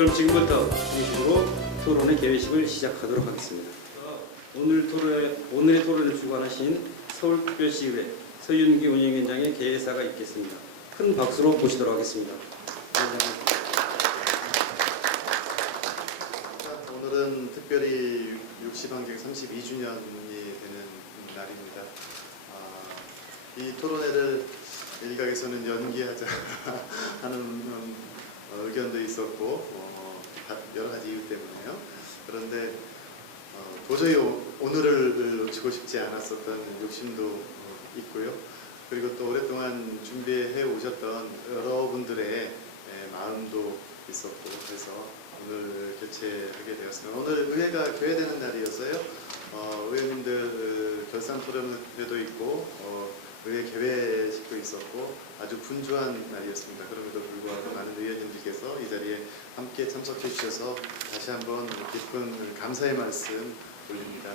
그럼 지금부터 공식으로 토론의 개회식을 시작하도록 하겠습니다. 오늘의 토론을 주관하신 서울특별시의회 서윤기 운영위원장의 개회사가 있겠습니다. 큰 박수로 모시도록 하겠습니다. 오늘은 특별히 60환경 32주년이 되는 날입니다. 이 토론회를 일각에서는 연기하자 하는 의견도 있었고 여러 가지 이유 때문에요. 그런데 도저히 오늘을 놓치고 싶지 않았었던 욕심도 있고요. 그리고 또 오랫동안 준비해 오셨던 여러분들의 마음도 있었고, 그래서 오늘 개최하게 되었습니다. 오늘 의회가 개회되는 날이어서요. 의원님들 결산 토론회도 있고 의회 개회식도 있었고 아주 분주한 날이었습니다. 그럼에도 불구하고 많은 의원님들께서 이 자리에 함께 참석해 주셔서 다시 한번 깊은 감사의 말씀 올립니다.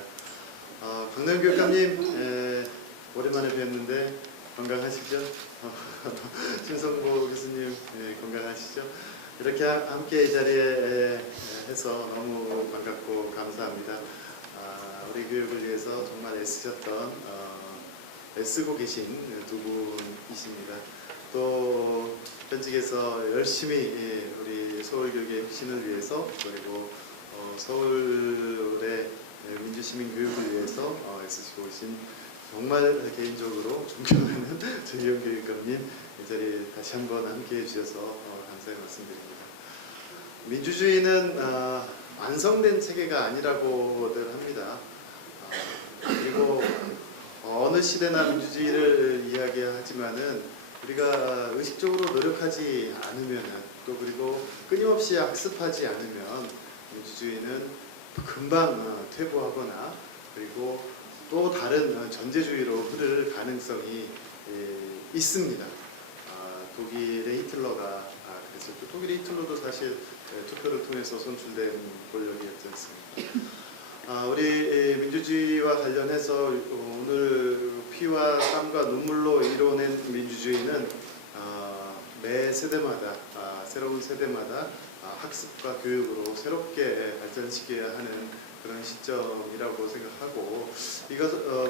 강남교육감님 오랜만에 뵙는데 건강하시죠? 신성보 교수님 건강하시죠? 이렇게 함께 이 자리에 해서 너무 반갑고 감사합니다. 우리 교육을 위해서 정말 애쓰고 계신 두 분이십니다. 또 현직에서 열심히 우리 서울교육의 혁신을 위해서, 그리고 서울의 민주시민 교육을 위해서 애쓰시고 계신 정말 개인적으로 존경하는 전희영 교육감님, 이 자리에 다시 한번 함께 해주셔서 감사의 말씀드립니다. 민주주의는 완성된 체계가 아니라고들 합니다. 그리고 어느 시대나 민주주의를 이야기하지만은 우리가 의식적으로 노력하지 않으면, 또 그리고 끊임없이 학습하지 않으면 민주주의는 금방 퇴보하거나 그리고 또 다른 전제주의로 흐를 가능성이 있습니다. 독일의 히틀러가 그랬었죠. 독일의 히틀러도 사실 투표를 통해서 선출된 권력이었지 않습니까? 우리 민주주의와 관련해서 오늘 피와 땀과 눈물로 이뤄낸 민주주의는 매 세대마다 새로운 세대마다 학습과 교육으로 새롭게 발전시켜야 하는 그런 시점이라고 생각하고,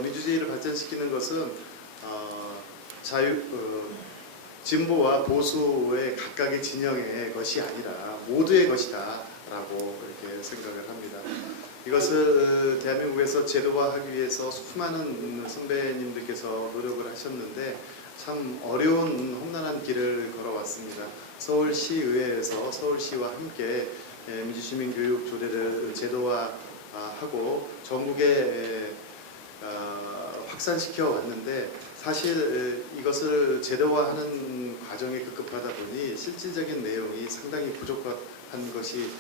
민주주의를 발전시키는 것은 진보와 보수의 각각의 진영의 것이 아니라 모두의 것이다 라고 이렇게 생각을 합니다. 이것을 대한민국에서 제도화하기 위해서 수많은 선배님들께서 노력을 하셨는데 참 어려운 험난한 길을 걸어왔습니다. 서울시의회에서 서울시와 함께 민주시민교육 조례를 제도화하고 전국에 확산시켜 왔는데, 사실 이것을 제도화하는 과정에 급급하다 보니 실질적인 내용이 상당히 부족한 것이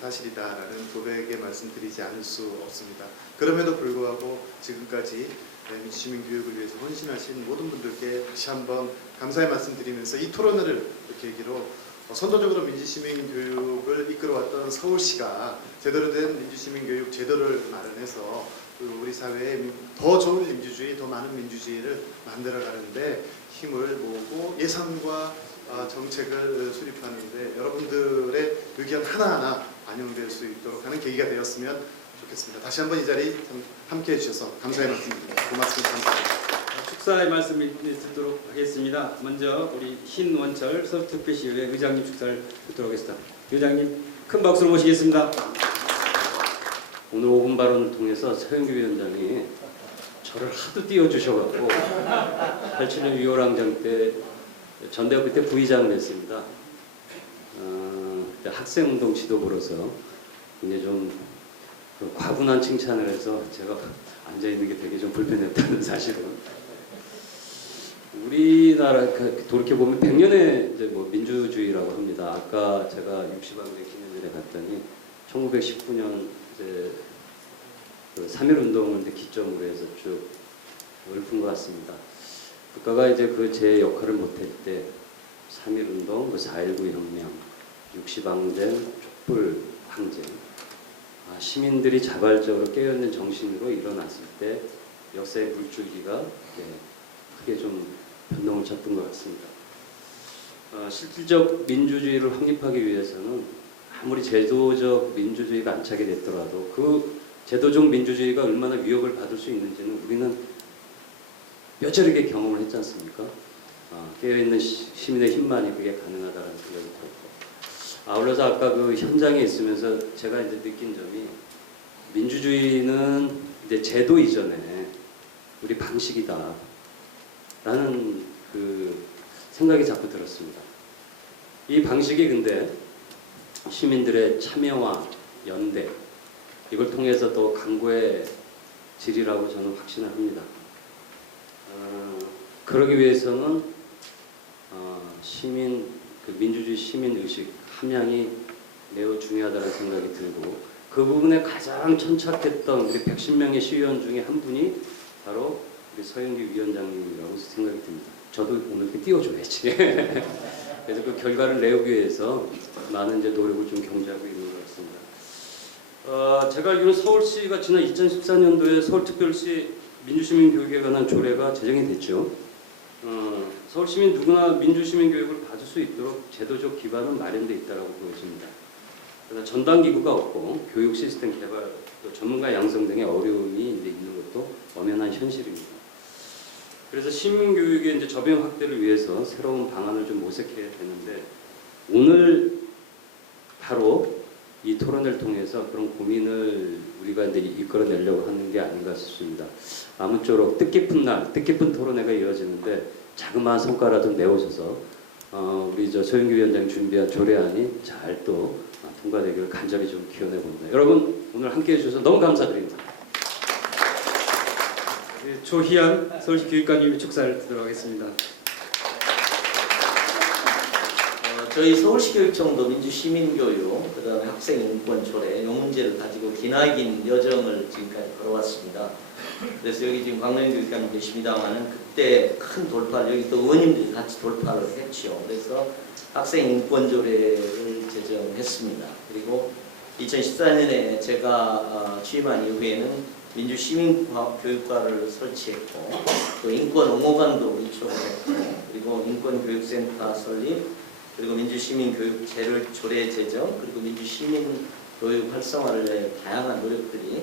사실이다라는 고백의 말씀드리지 않을 수 없습니다. 그럼에도 불구하고 지금까지 민주시민 교육을 위해서 헌신하신 모든 분들께 다시 한번 감사의 말씀드리면서 이 토론회를 계기로 선도적으로 민주시민 교육을 이끌어왔던 서울시가 제대로 된 민주시민 교육 제도를 마련해서 우리 사회에 더 좋은 민주주의, 더 많은 민주주의를 만들어가는데 힘을 모으고 예산과 정책을 수립하는데 여러분들의 의견 하나하나 반영될 수 있도록 하는 계기가 되었으면 좋겠습니다. 다시 한번 이 자리 함께해 주셔서 감사의 말씀드립니다. 고맙습니다. 감사합니다. 축사의 말씀을 듣도록 하겠습니다. 먼저 우리 신원철 서울특별시의회 의장님 축사를 듣도록 하겠습니다. 의장님 큰 박수로 모시겠습니다. 오늘 5분 발언을 통해서 서영규 위원장이 저를 하도 띄워주셔갖고 87년 6월 항쟁 때 전대학 그때 부의장을 했습니다. 학생운동 지도부로서 이제 좀 과분한 칭찬을 해서 제가 앉아있는 게 되게 좀 불편했다는 사실은. 우리나라 돌이켜보면 100년의 이제 뭐 민주주의라고 합니다. 아까 제가 60항쟁 기념일에 갔더니 1919년 이제 그 3.1운동을 기점으로 해서 쭉 읊은 것 같습니다. 국가가 이제 그 제 역할을 못할 때 3.1운동, 그 4.19 혁명, 60항쟁, 촛불항쟁, 시민들이 자발적으로 깨어있는 정신으로 일어났을 때 역사의 물줄기가 크게 좀 변동을 쳤던 것 같습니다. 실질적 민주주의를 확립하기 위해서는 아무리 제도적 민주주의가 안착이 됐더라도 그 제도적 민주주의가 얼마나 위협을 받을 수 있는지는 우리는 뼈저리게 경험을 했지 않습니까? 깨어있는 시민의 힘만이 그게 가능하다는 생각이 들었고, 아울러서 아까 그 현장에 있으면서 제가 이제 느낀 점이, 민주주의는 이제 제도 이전에 우리 방식이다 라는 그 생각이 자꾸 들었습니다. 이 방식이 근데 시민들의 참여와 연대, 이걸 통해서 또 강구의 질이라고 저는 확신을 합니다. 그러기 위해서는 민주주의 시민 의식 함양이 매우 중요하다는 생각이 들고, 그 부분에 가장 천착했던 우리 110명의 시의원 중에 한 분이 바로 우리 서영기 위원장님이라고 생각이 듭니다. 저도 오늘 이렇게 띄워줘야지. 그래서 그 결과를 내기 위해서 많은 이제 노력을 좀 경주하고 있는 것 같습니다. 제가 알기로는 서울시가 지난 2014년도에 서울특별시 민주시민교육에 관한 조례가 제정이 됐죠. 서울시민 누구나 민주시민교육을 받을 수 있도록 제도적 기반은 마련되어 있다고 보여집니다. 그러나 전담기구가 없고 교육 시스템 개발, 또 전문가 양성 등의 어려움이 이제 있는 것도 엄연한 현실입니다. 그래서 시민교육의 이제 접영 확대를 위해서 새로운 방안을 좀 모색해야 되는데, 오늘 바로 이 토론을 통해서 그런 고민을 우리가 이제 이끌어내려고 하는 게 아닌가 싶습니다. 아무쪼록 뜻깊은 토론회가 이어지는데 자그마한 성과라도 내오셔서 우리 서영기 위원장이 준비한 조례안이 잘 또 통과되기를 간절히 좀 기원해 봅니다. 여러분 오늘 함께해 주셔서 너무 감사드립니다. 네, 조희안 서울시 교육감님의 축사를 듣도록 하겠습니다. 저희 서울시교육청도 민주시민교육, 그다음에 학생인권조례 이 문제를 가지고 기나긴 여정을 지금까지 걸어왔습니다. 그래서 여기 지금 강릉 교육감님 계십니다만은 그때 큰 돌파를, 여기 또 의원님들이 같이 돌파를 했죠. 그래서 학생인권조례를 제정했습니다. 그리고 2014년에 제가 취임한 이후에는 민주시민교육과를 설치했고, 또 인권옹호관도 위촉을 했고, 그리고 인권교육센터 설립, 그리고 민주시민교육제를 조례 제정, 그리고 민주시민교육 활성화를 위해 다양한 노력들이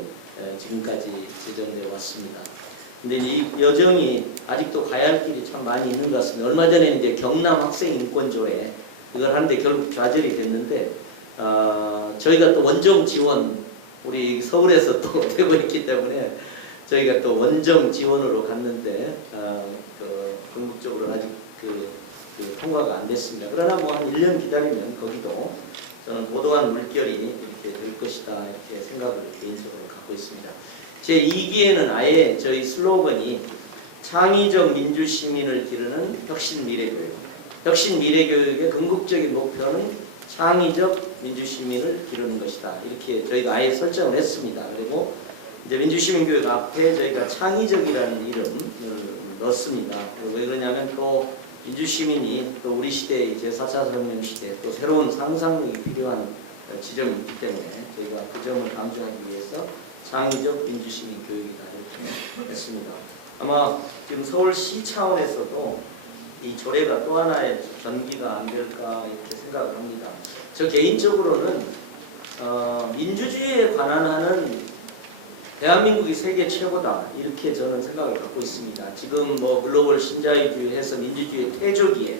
지금까지 제정되어 왔습니다. 근데 이 여정이 아직도 가야 할 길이 참 많이 있는 것 같습니다. 얼마 전에 이제 경남 학생인권조례 이걸 하는데 결국 좌절이 됐는데, 저희가 또 원정 지원, 우리 서울에서 또 되고 있기 때문에 저희가 또 원정 지원으로 갔는데 궁극적으로 아직 통과가 안 됐습니다. 그러나 뭐 한 1년 기다리면 거기도 저는 고도한 물결이 이렇게 될 것이다, 이렇게 생각을 개인적으로 갖고 있습니다. 제 2기에는 아예 저희 슬로건이 창의적 민주시민을 기르는 혁신 미래교육. 혁신 미래교육의 궁극적인 목표는 창의적 민주시민을 기르는 것이다. 이렇게 저희가 아예 설정을 했습니다. 그리고 이제 민주시민교육 앞에 저희가 창의적이라는 이름을 넣습니다. 왜 그러냐면 또 민주시민이 또 우리 시대의 제4차 산업혁명 시대 또 새로운 상상력이 필요한 지점이 있기 때문에 저희가 그 점을 강조하기 위해서 창의적 민주시민 교육이다 이렇게 했습니다. 아마 지금 서울시 차원에서도 이 조례가 또 하나의 전기가 안 될까 이렇게 생각을 합니다. 저 개인적으로는 민주주의에 관한 하는 대한민국이 세계 최고다 이렇게 저는 생각을 갖고 있습니다. 지금 뭐 글로벌 신자유주의 해서 민주주의 태조기에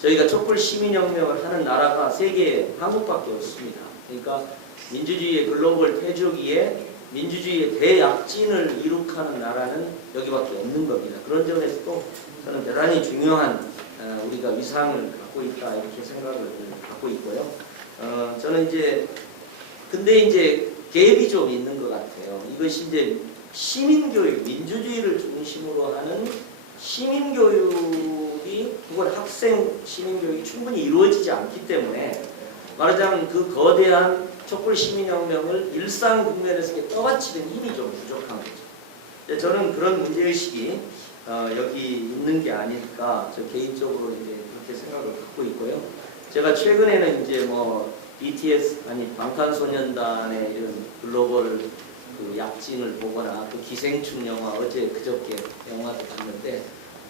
저희가 촛불 시민혁명을 하는 나라가 세계에 한국밖에 없습니다. 그러니까 민주주의의 글로벌 태조기에 민주주의의 대약진을 이룩하는 나라는 여기밖에 없는 겁니다. 그런 점에서도 저는 대단히 중요한 우리가 위상을 갖고 있다 이렇게 생각을 갖고 있고요. 저는 근데 이제 갭이 좀 있는 것 같아요. 이것이 이제 시민교육, 민주주의를 중심으로 하는 시민교육이, 그건 학생 시민교육이 충분히 이루어지지 않기 때문에 말하자면 그 거대한 촛불 시민혁명을 일상 국면에서 떠받치는 힘이 좀 부족한 거죠. 저는 그런 문제의식이 여기 있는 게 아닐까, 저 개인적으로 이제 그렇게 생각을 갖고 있고요. 제가 최근에는 이제 뭐 BTS 아니 방탄소년단의 이런 글로벌 그 약진을 보거나 또 기생충 영화 어제 그저께 영화도 봤는데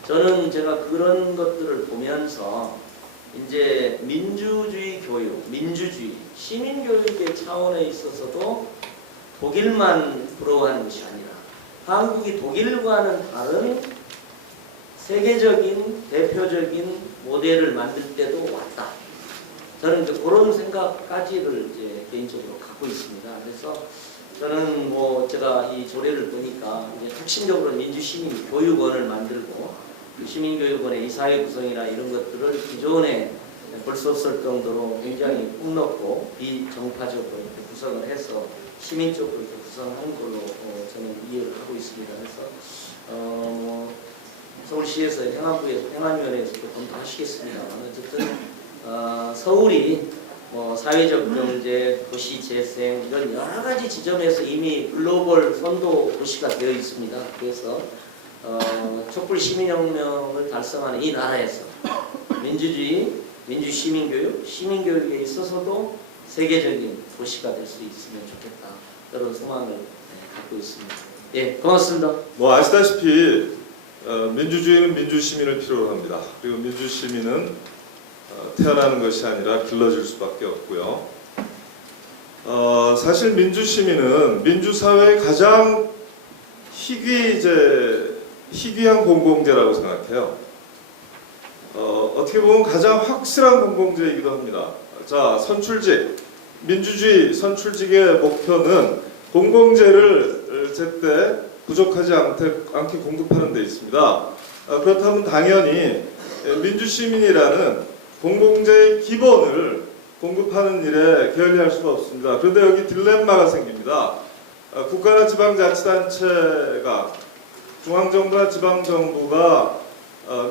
저는 제가 그런 것들을 보면서 이제 민주주의 교육, 민주주의, 시민교육의 차원에 있어서도 독일만 부러워하는 것이 아니라 한국이 독일과는 다른 세계적인 대표적인 모델을 만들 때도 왔다. 저는 이제 그런 생각까지를 이제 개인적으로 갖고 있습니다. 그래서 저는 뭐 제가 이 조례를 보니까 이제 핵심적으로 민주시민교육원을 만들고 그 시민교육원의 이사회 구성이나 이런 것들을 기존에 볼 수 없을 정도로 굉장히 꿈높고 비정파적으로 이렇게 구성을 해서 시민 쪽으로 이렇게 구성하는 걸로 저는 이해를 하고 있습니다. 그래서 뭐 서울시에서 행안위원회에서도 검토하시겠습니다만 어쨌든 서울이 뭐 사회적 경제, 도시 재생 이런 여러 가지 지점에서 이미 글로벌 선도 도시가 되어 있습니다. 그래서 촛불 시민혁명을 달성하는 이 나라에서 민주주의, 민주시민교육, 시민교육에 있어서도 세계적인 도시가 될 수 있으면 좋겠다. 그런 소망을 갖고 있습니다. 예, 고맙습니다. 뭐 아시다시피 민주주의는 민주시민을 필요로 합니다. 그리고 민주시민은 태어나는 것이 아니라 길러질 수밖에 없고요. 사실 민주시민은 민주사회의 가장 희귀한 공공재라고 생각해요. 어떻게 보면 가장 확실한 공공재이기도 합니다. 자, 선출직, 민주주의 선출직의 목표는 공공재를 제때 부족하지 않게 공급하는 데 있습니다. 그렇다면 당연히 민주시민이라는 공공재의 기본을 공급하는 일에 게을리할 수가 없습니다. 그런데 여기 딜레마가 생깁니다. 국가나 지방자치단체가 중앙정부나 지방정부가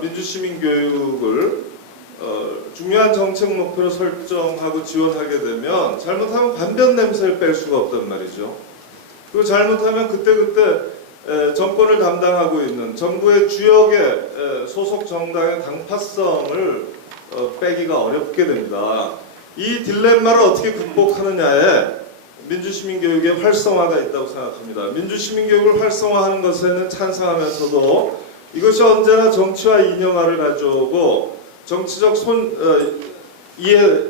민주시민 교육을 중요한 정책 목표로 설정하고 지원하게 되면 잘못하면 반변 냄새를 뺄 수가 없단 말이죠. 그리고 잘못하면 그때 정권을 담당하고 있는 정부의 주역의 소속 정당의 당파성을 빼기가 어렵게 됩니다. 이 딜레마를 어떻게 극복하느냐에 민주시민교육의 활성화가 있다고 생각합니다. 민주시민교육을 활성화하는 것에는 찬성하면서도 이것이 언제나 정치와 이념화를 가져오고 정치적 이해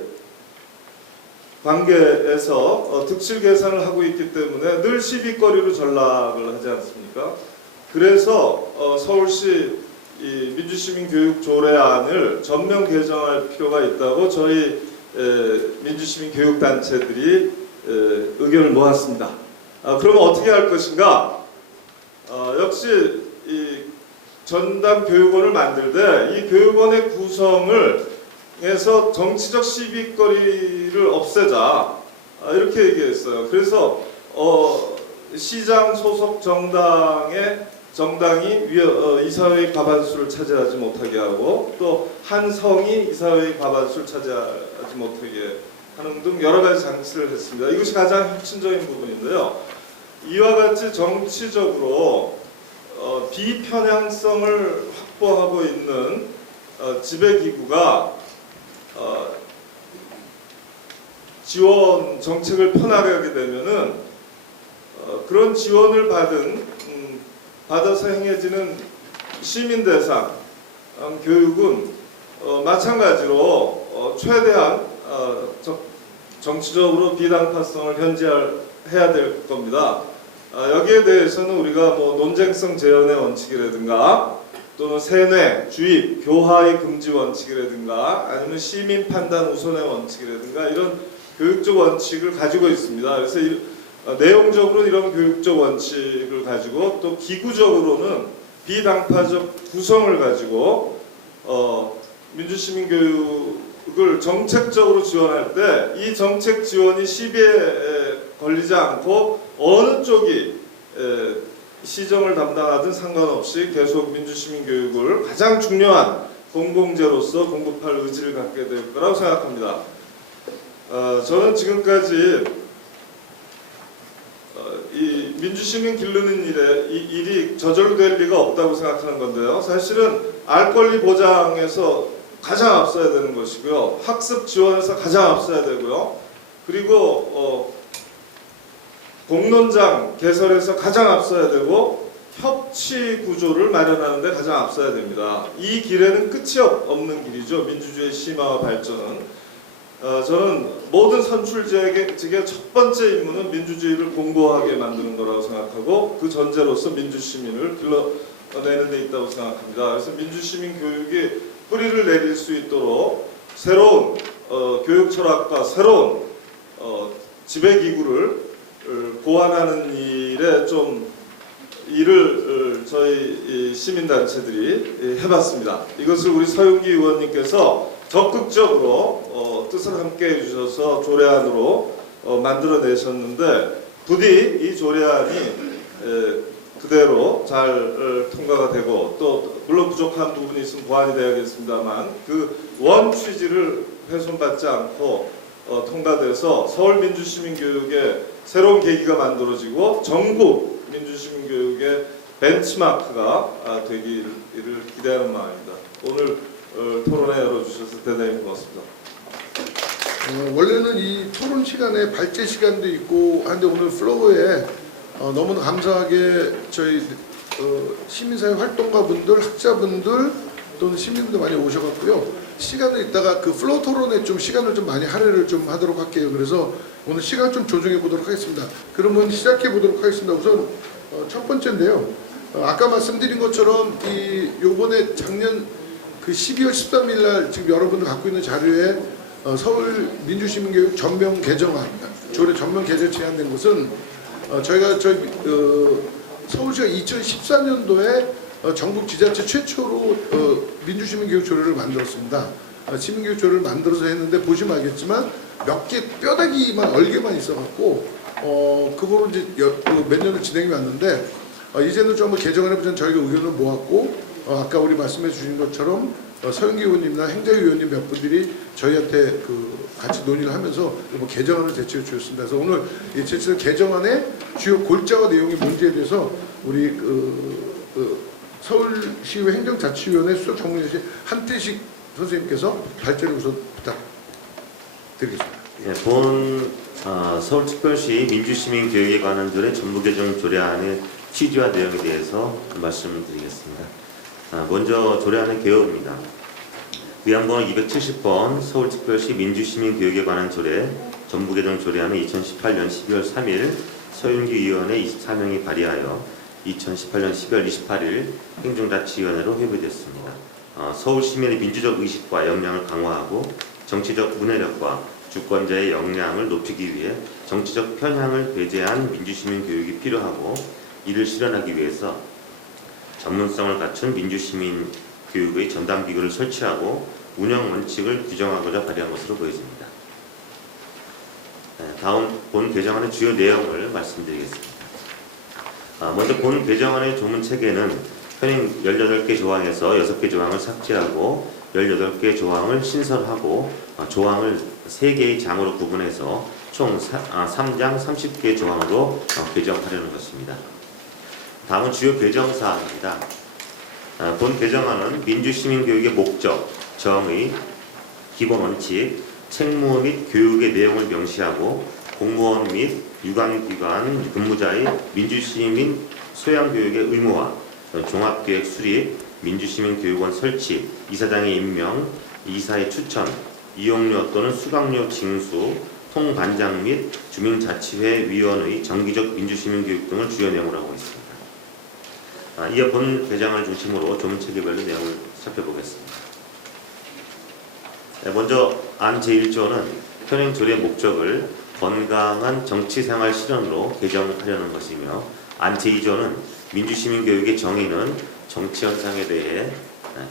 관계에서 득실 계산을 하고 있기 때문에 늘 시비거리로 전락을 하지 않습니까? 그래서 서울시 이 민주시민교육 조례안을 전면 개정할 필요가 있다고 저희 민주시민교육단체들이 의견을 모았습니다. 그러면 어떻게 할 것인가? 역시 이 전담 교육원을 만들 때 이 교육원의 구성을 해서 정치적 시비거리를 없애자 이렇게 얘기했어요. 그래서 시장 소속 정당이 이사회의 과반수를 차지하지 못하게 하고 또 한 성이 이사회의 과반수를 차지하지 못하게 하는 등 여러 가지 장치를 했습니다. 이것이 가장 혁신적인 부분인데요. 이와 같이 정치적으로 비편향성을 확보하고 있는 지배기구가 지원 정책을 펴나가게 되면은 그런 지원을 받아서 행해지는 시민 대상 교육은 마찬가지로 최대한 정치적으로 비당파성을 현지해야 될 겁니다. 여기에 대해서는 우리가 뭐 논쟁성 제한의 원칙이라든가 또는 세뇌, 주입, 교화의 금지 원칙이라든가 아니면 시민 판단 우선의 원칙이라든가 이런 교육적 원칙을 가지고 있습니다. 그래서 내용적으로는 이런 교육적 원칙을 가지고 또 기구적으로는 비당파적 구성을 가지고 민주시민 교육을 정책적으로 지원할 때 이 정책 지원이 시비에 걸리지 않고 어느 쪽이 시정을 담당하든 상관없이 계속 민주시민 교육을 가장 중요한 공공재로서 공급할 의지를 갖게 될 거라고 생각합니다. 저는 지금까지 이 민주시민 기르는 일이 저절로 될 리가 없다고 생각하는 건데요. 사실은 알 권리 보장에서 가장 앞서야 되는 것이고요. 학습 지원에서 가장 앞서야 되고요. 그리고 공론장 개설에서 가장 앞서야 되고 협치 구조를 마련하는 데 가장 앞서야 됩니다. 이 길에는 끝이 없는 길이죠. 민주주의 심화와 발전은. 저는 모든 선출직의 첫 번째 임무는 민주주의를 공고하게 만드는 거라고 생각하고 그 전제로서 민주시민을 길러내는 데 있다고 생각합니다. 그래서 민주시민 교육이 뿌리를 내릴 수 있도록 새로운 교육 철학과 새로운 지배기구를 고안하는 일에 좀 일을 저희 시민단체들이 해봤습니다. 이것을 우리 서윤기 의원님께서 적극적으로 뜻을 함께 해주셔서 조례안으로 만들어내셨는데 부디 이 조례안이 그대로 잘 통과가 되고 또 물론 부족한 부분이 있으면 보완이 되어야겠습니다만 그 원 취지를 훼손받지 않고 통과돼서 서울 민주시민교육의 새로운 계기가 만들어지고 전국 민주시민교육의 벤치마크가 되기를 기대하는 마음입니다. 오늘 토론회 열어주셔서 대단히 고맙습니다. 원래는 이 토론 시간에 발제 시간도 있고 한데 오늘 플로어에 너무나 감사하게 저희 시민사회 활동가분들, 학자분들 또는 시민들 많이 오셔갖고요. 시간을 있다가 그 플로어 토론에 좀 시간을 좀 많이 할애를 좀 하도록 할게요. 그래서 오늘 시간 좀 조정해 보도록 하겠습니다. 그러면 시작해 보도록 하겠습니다. 우선 첫 번째인데요. 아까 말씀드린 것처럼 요번에 작년 그 12월 13일 날 지금 여러분들 갖고 있는 자료에 서울 민주시민교육 전면 개정안 조례 전면 개정 제안된 것은 저희가 서울시가 2014년도에 전국 지자체 최초로 민주시민교육 조례를 만들었습니다. 시민교육 조례를 만들어서 했는데 보시면 알겠지만 몇 개 뼈다귀만 얼개만 있어갖고 그거로 이제 몇 년을 진행이 왔는데 이제는 좀 한번 개정을 해보자는 저희가 의견을 모았고 아까 우리 말씀해 주신 것처럼 서영기 의원님이나 행자위원님 몇 분들이 저희한테 같이 논의를 하면서 뭐 개정안을 제출해 주셨습니다. 그래서 오늘 이 제출한 개정안의 주요 골자와 내용이 뭔지에 대해서 우리 서울시의회 행정자치위원회 수석 정무위원실 한태식 선생님께서 발제를 우선 부탁드리겠습니다. 네, 본 서울특별시 민주시민교육에 관한 조례 전부개정 조례안의 취지와 내용에 대해서 말씀드리겠습니다. 먼저 조례안의 개요입니다. 위안번호 270번 서울특별시 민주시민교육에 관한 조례 전부개정 조례안은 2018년 12월 3일 서윤기 위원회 24명이 발의하여 2018년 12월 28일 행정자치위원회로 회부됐습니다. 서울 시민의 민주적 의식과 역량을 강화하고 정치적 문해력과 주권자의 역량을 높이기 위해 정치적 편향을 배제한 민주시민 교육이 필요하고 이를 실현하기 위해서 전문성을 갖춘 민주시민 교육의 전담기구를 설치하고 운영 원칙을 규정하고자 발의한 것으로 보여집니다. 다음 본 개정안의 주요 내용을 말씀드리겠습니다. 먼저 본 개정안의 조문체계는 현행 18개 조항에서 6개 조항을 삭제하고 18개 조항을 신설하고 조항을 3개의 장으로 구분해서 총 3장 30개 조항으로 개정하려는 것입니다. 다음은 주요 개정사항입니다. 본 개정안은 민주시민교육의 목적, 정의, 기본 원칙, 책무 및 교육의 내용을 명시하고 공무원 및 유관기관 근무자의 민주시민 소양교육의 의무화, 종합계획 수립, 민주시민교육원 설치, 이사장의 임명, 이사의 추천, 이용료 또는 수강료 징수, 통반장 및 주민자치회 위원의 정기적 민주시민교육 등을 주요 내용으로 하고 있습니다. 이어 본 개정안을 중심으로 조문체계별로 내용을 살펴보겠습니다. 먼저 안 제1조는 현행 조례의 목적을 건강한 정치생활 실현으로 개정하려는 것이며 안 제2조는 민주시민교육의 정의는 정치 현상에 대해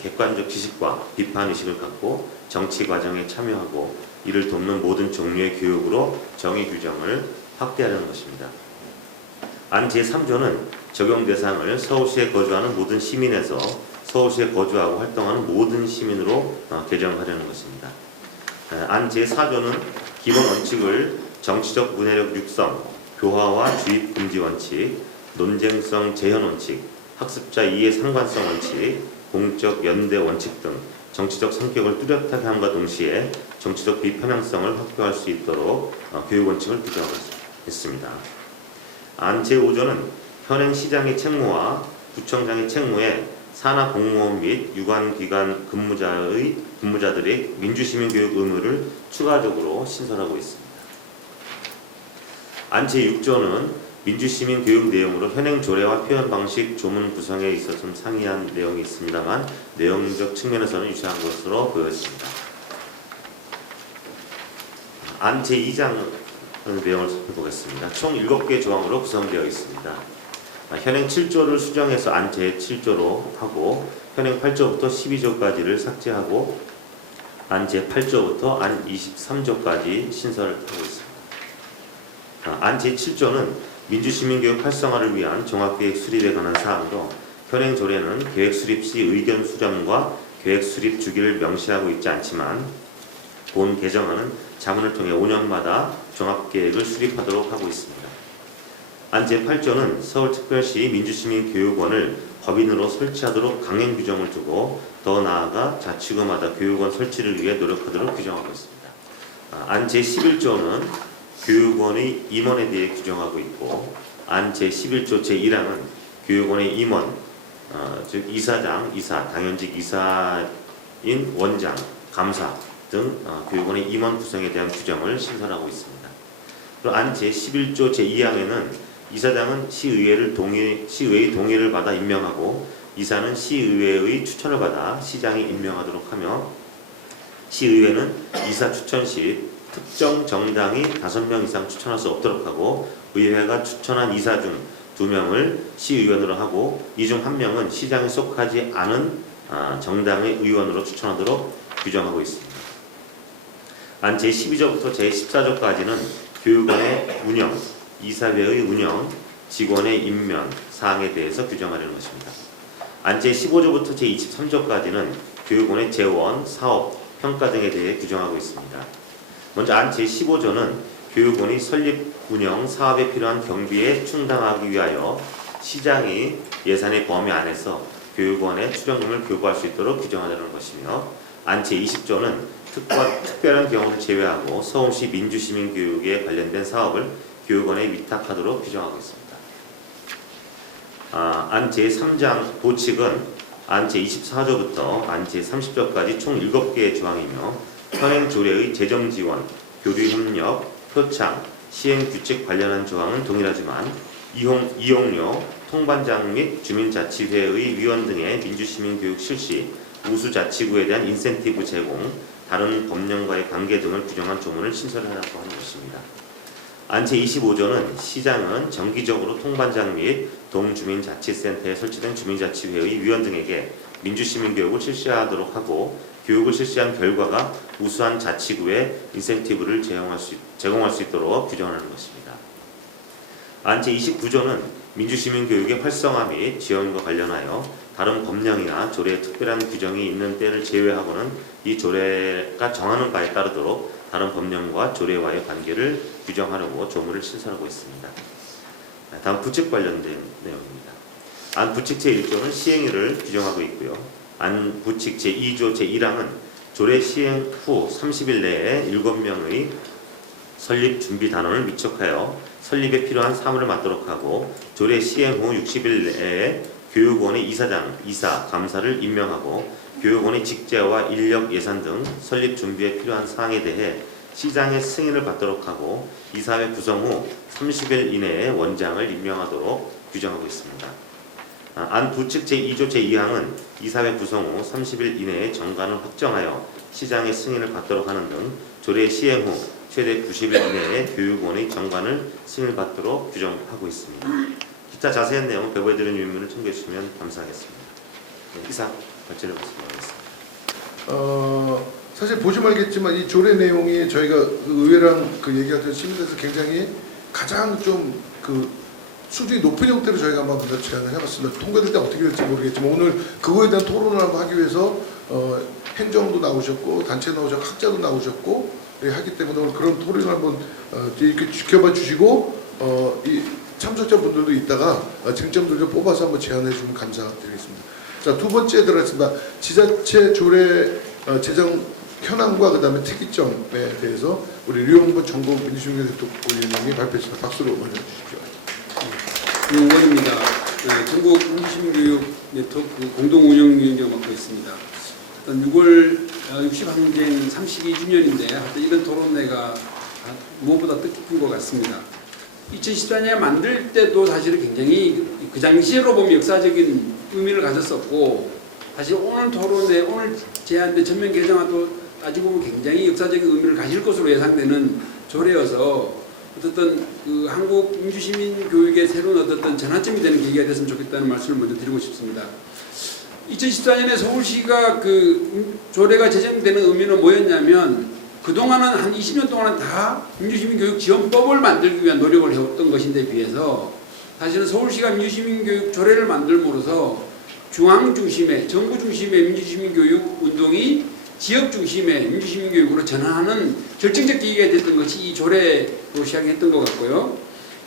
객관적 지식과 비판의식을 갖고 정치 과정에 참여하고 이를 돕는 모든 종류의 교육으로 정의 규정을 확대하려는 것입니다. 안 제3조는 적용 대상을 서울시에 거주하는 모든 시민에서 서울시에 거주하고 활동하는 모든 시민으로 개정하려는 것입니다. 안 제4조는 기본 원칙을 정치적 문해력 육성, 교화와 주입 금지 원칙, 논쟁성 재현 원칙, 학습자 이해 상관성 원칙, 공적 연대 원칙 등 정치적 성격을 뚜렷하게 함과 동시에 정치적 비편향성을 확보할 수 있도록 교육 원칙을 규정했습니다. 안 제5조는 현행 시장의 책무와 구청장의 책무에 산하 공무원 및 유관기관 근무자들의 민주시민교육 의무를 추가적으로 신설하고 있습니다. 안 제6조는 민주시민교육 내용으로 현행 조례와 표현 방식, 조문 구성에 있어서 좀 상이한 내용이 있습니다만 내용적 측면에서는 유사한 것으로 보여집니다. 안 제2장 내용을 살펴보겠습니다. 총 7개 조항으로 구성되어 있습니다. 현행 7조를 수정해서 안 제7조로 하고 현행 8조부터 12조까지를 삭제하고 안 제8조부터 안 23조까지 신설하고 있습니다. 안 제7조는 민주시민교육 활성화를 위한 종합계획 수립에 관한 사항으로 현행 조례는 계획 수립 시 의견 수렴과 계획 수립 주기를 명시하고 있지 않지만 본 개정안은 자문을 통해 5년마다 종합계획을 수립하도록 하고 있습니다. 안 제8조는 서울특별시 민주시민교육원을 법인으로 설치하도록 강행 규정을 두고 더 나아가 자치구마다 교육원 설치를 위해 노력하도록 규정하고 있습니다. 안 제11조는 교육원의 임원에 대해 규정하고 있고 안 제11조 제1항은 교육원의 임원, 즉 이사장, 이사, 당연직 이사인, 원장, 감사 등 교육원의 임원 구성에 대한 규정을 신설하고 있습니다. 그리고 안 제11조 제2항에는 이사장은 시의회의 동의를 받아 임명하고 이사는 시의회의 추천을 받아 시장이 임명하도록 하며 시의회는 이사 추천 시 특정 정당이 5명 이상 추천할 수 없도록 하고 의회가 추천한 이사 중 2명을 시의원으로 하고 이 중 1명은 시장에 속하지 않은 정당의 의원으로 추천하도록 규정하고 있습니다. 안 제12조부터 제14조까지는 교육원의 운영, 이사회의 운영, 직원의 임면 사항에 대해서 규정하려는 것입니다. 안 제15조부터 제23조까지는 교육원의 재원, 사업, 평가 등에 대해 규정하고 있습니다. 먼저 안 제15조는 교육원의 설립, 운영, 사업에 필요한 경비에 충당하기 위하여 시장이 예산의 범위 안에서 교육원의 출연금을 교부할 수 있도록 규정하려는 것이며 안 제20조는 특별한 경우를 제외하고 서울시 민주시민교육에 관련된 사업을 교육원에 위탁하도록 규정하고 있습니다. 안 제3장 보칙은 안 제24조부터 안 제30조까지 총 7개의 조항이며 현행 조례의 재정 지원, 교류 협력, 표창, 시행 규칙 관련한 조항은 동일하지만 이용료, 통반장 및 주민자치회의 위원 등의 민주시민교육 실시, 우수자치구에 대한 인센티브 제공, 다른 법령과의 관계 등을 규정한 조문을 신설하라고 하는 것입니다. 안 제25조는 시장은 정기적으로 통반장 및 동주민자치센터에 설치된 주민자치회의 위원 등에게 민주시민교육을 실시하도록 하고 교육을 실시한 결과가 우수한 자치구에 인센티브를 제공할 수 있도록 규정하는 것입니다. 안 제29조는 민주시민교육의 활성화 및 지원과 관련하여 다른 법령이나 조례에 특별한 규정이 있는 때를 제외하고는 이 조례가 정하는 바에 따르도록 다른 법령과 조례와의 관계를 규정하려고 조문을 신설하고 있습니다. 다음 부칙 관련된 내용입니다. 안 부칙 제1조는 시행일을 규정하고 있고요. 안 부칙 제2조 제1항은 조례 시행 후 30일 내에 7명의 설립 준비 단원을 위촉하여 설립에 필요한 사무를 맡도록 하고 조례 시행 후 60일 내에 교육원의 이사장, 이사, 감사를 임명하고 교육원의 직제와 인력 예산 등 설립 준비에 필요한 사항에 대해 시장의 승인을 받도록 하고 이사회 구성 후 30일 이내에 원장을 임명하도록 규정하고 있습니다. 안 부칙 제2조 제2항은 이사회 구성 후 30일 이내에 정관을 확정하여 시장의 승인을 받도록 하는 등 조례 시행 후 최대 90일 이내에 교육원의 정관을 승인을 받도록 규정하고 있습니다. 기타 자세한 내용은 배부해드린 유인문을 참고해 주시면 감사하겠습니다. 이상 발제를 말씀드리겠습니다. 사실 보시면 알겠지만 이 조례 내용이 저희가 의회랑 그 얘기가 된 시민들에서 굉장히 가장 좀 그 수준이 높은 형태로 저희가 한번 제안을 해봤습니다. 통과될 때 어떻게 될지 모르겠지만 오늘 그거에 대한 토론을 한번 하기 위해서 행정도 나오셨고 단체 나오셨고 학자도 나오셨고 하기 때문에 오늘 그런 토론을 한번 이렇게 지켜봐 주시고 이 참석자분들도 있다가 쟁점들 좀 뽑아서 한번 제안해 주시면 감사드리겠습니다. 자, 두 번째 들어가겠습니다. 지자체 조례 제정 현황과 그 다음에 특이점에 대해서 우리 류용범 전국 민주시민교육 의원님이 발표했습니다. 박수로 올려주십시오. 의원입니다. 전국 시민교육 네트워크 공동운영위원장을 맡고 있습니다. 6월 60항쟁 32주년인데 이런 토론회가 무엇보다 뜻깊은 것 같습니다. 2014년에 만들 때도 사실 굉장히 그 당시로 보면 역사적인 의미를 가졌었고, 사실 오늘 토론회, 오늘 제안된 전면 개정안도 따지고 보면 굉장히 역사적인 의미를 가질 것으로 예상되는 조례여서 어쨌든 그 한국 민주시민 교육의 새로운 어떤 전환점이 되는 계기가 됐으면 좋겠다는 말씀을 먼저 드리고 싶습니다. 2014년에 서울시가 그 조례가 제정되는 의미는 뭐였냐면, 그동안은 한 20년 동안은 다 민주시민교육지원법을 만들기 위한 노력을 해왔던 것인데 비해서 사실은 서울시가 민주시민교육 조례를 만들므로써 중앙 중심의, 정부 중심의 민주시민교육 운동이 지역 중심의 민주시민교육으로 전환하는 결정적 계기가 됐던 것이 이 조례로 시작했던 것 같고요.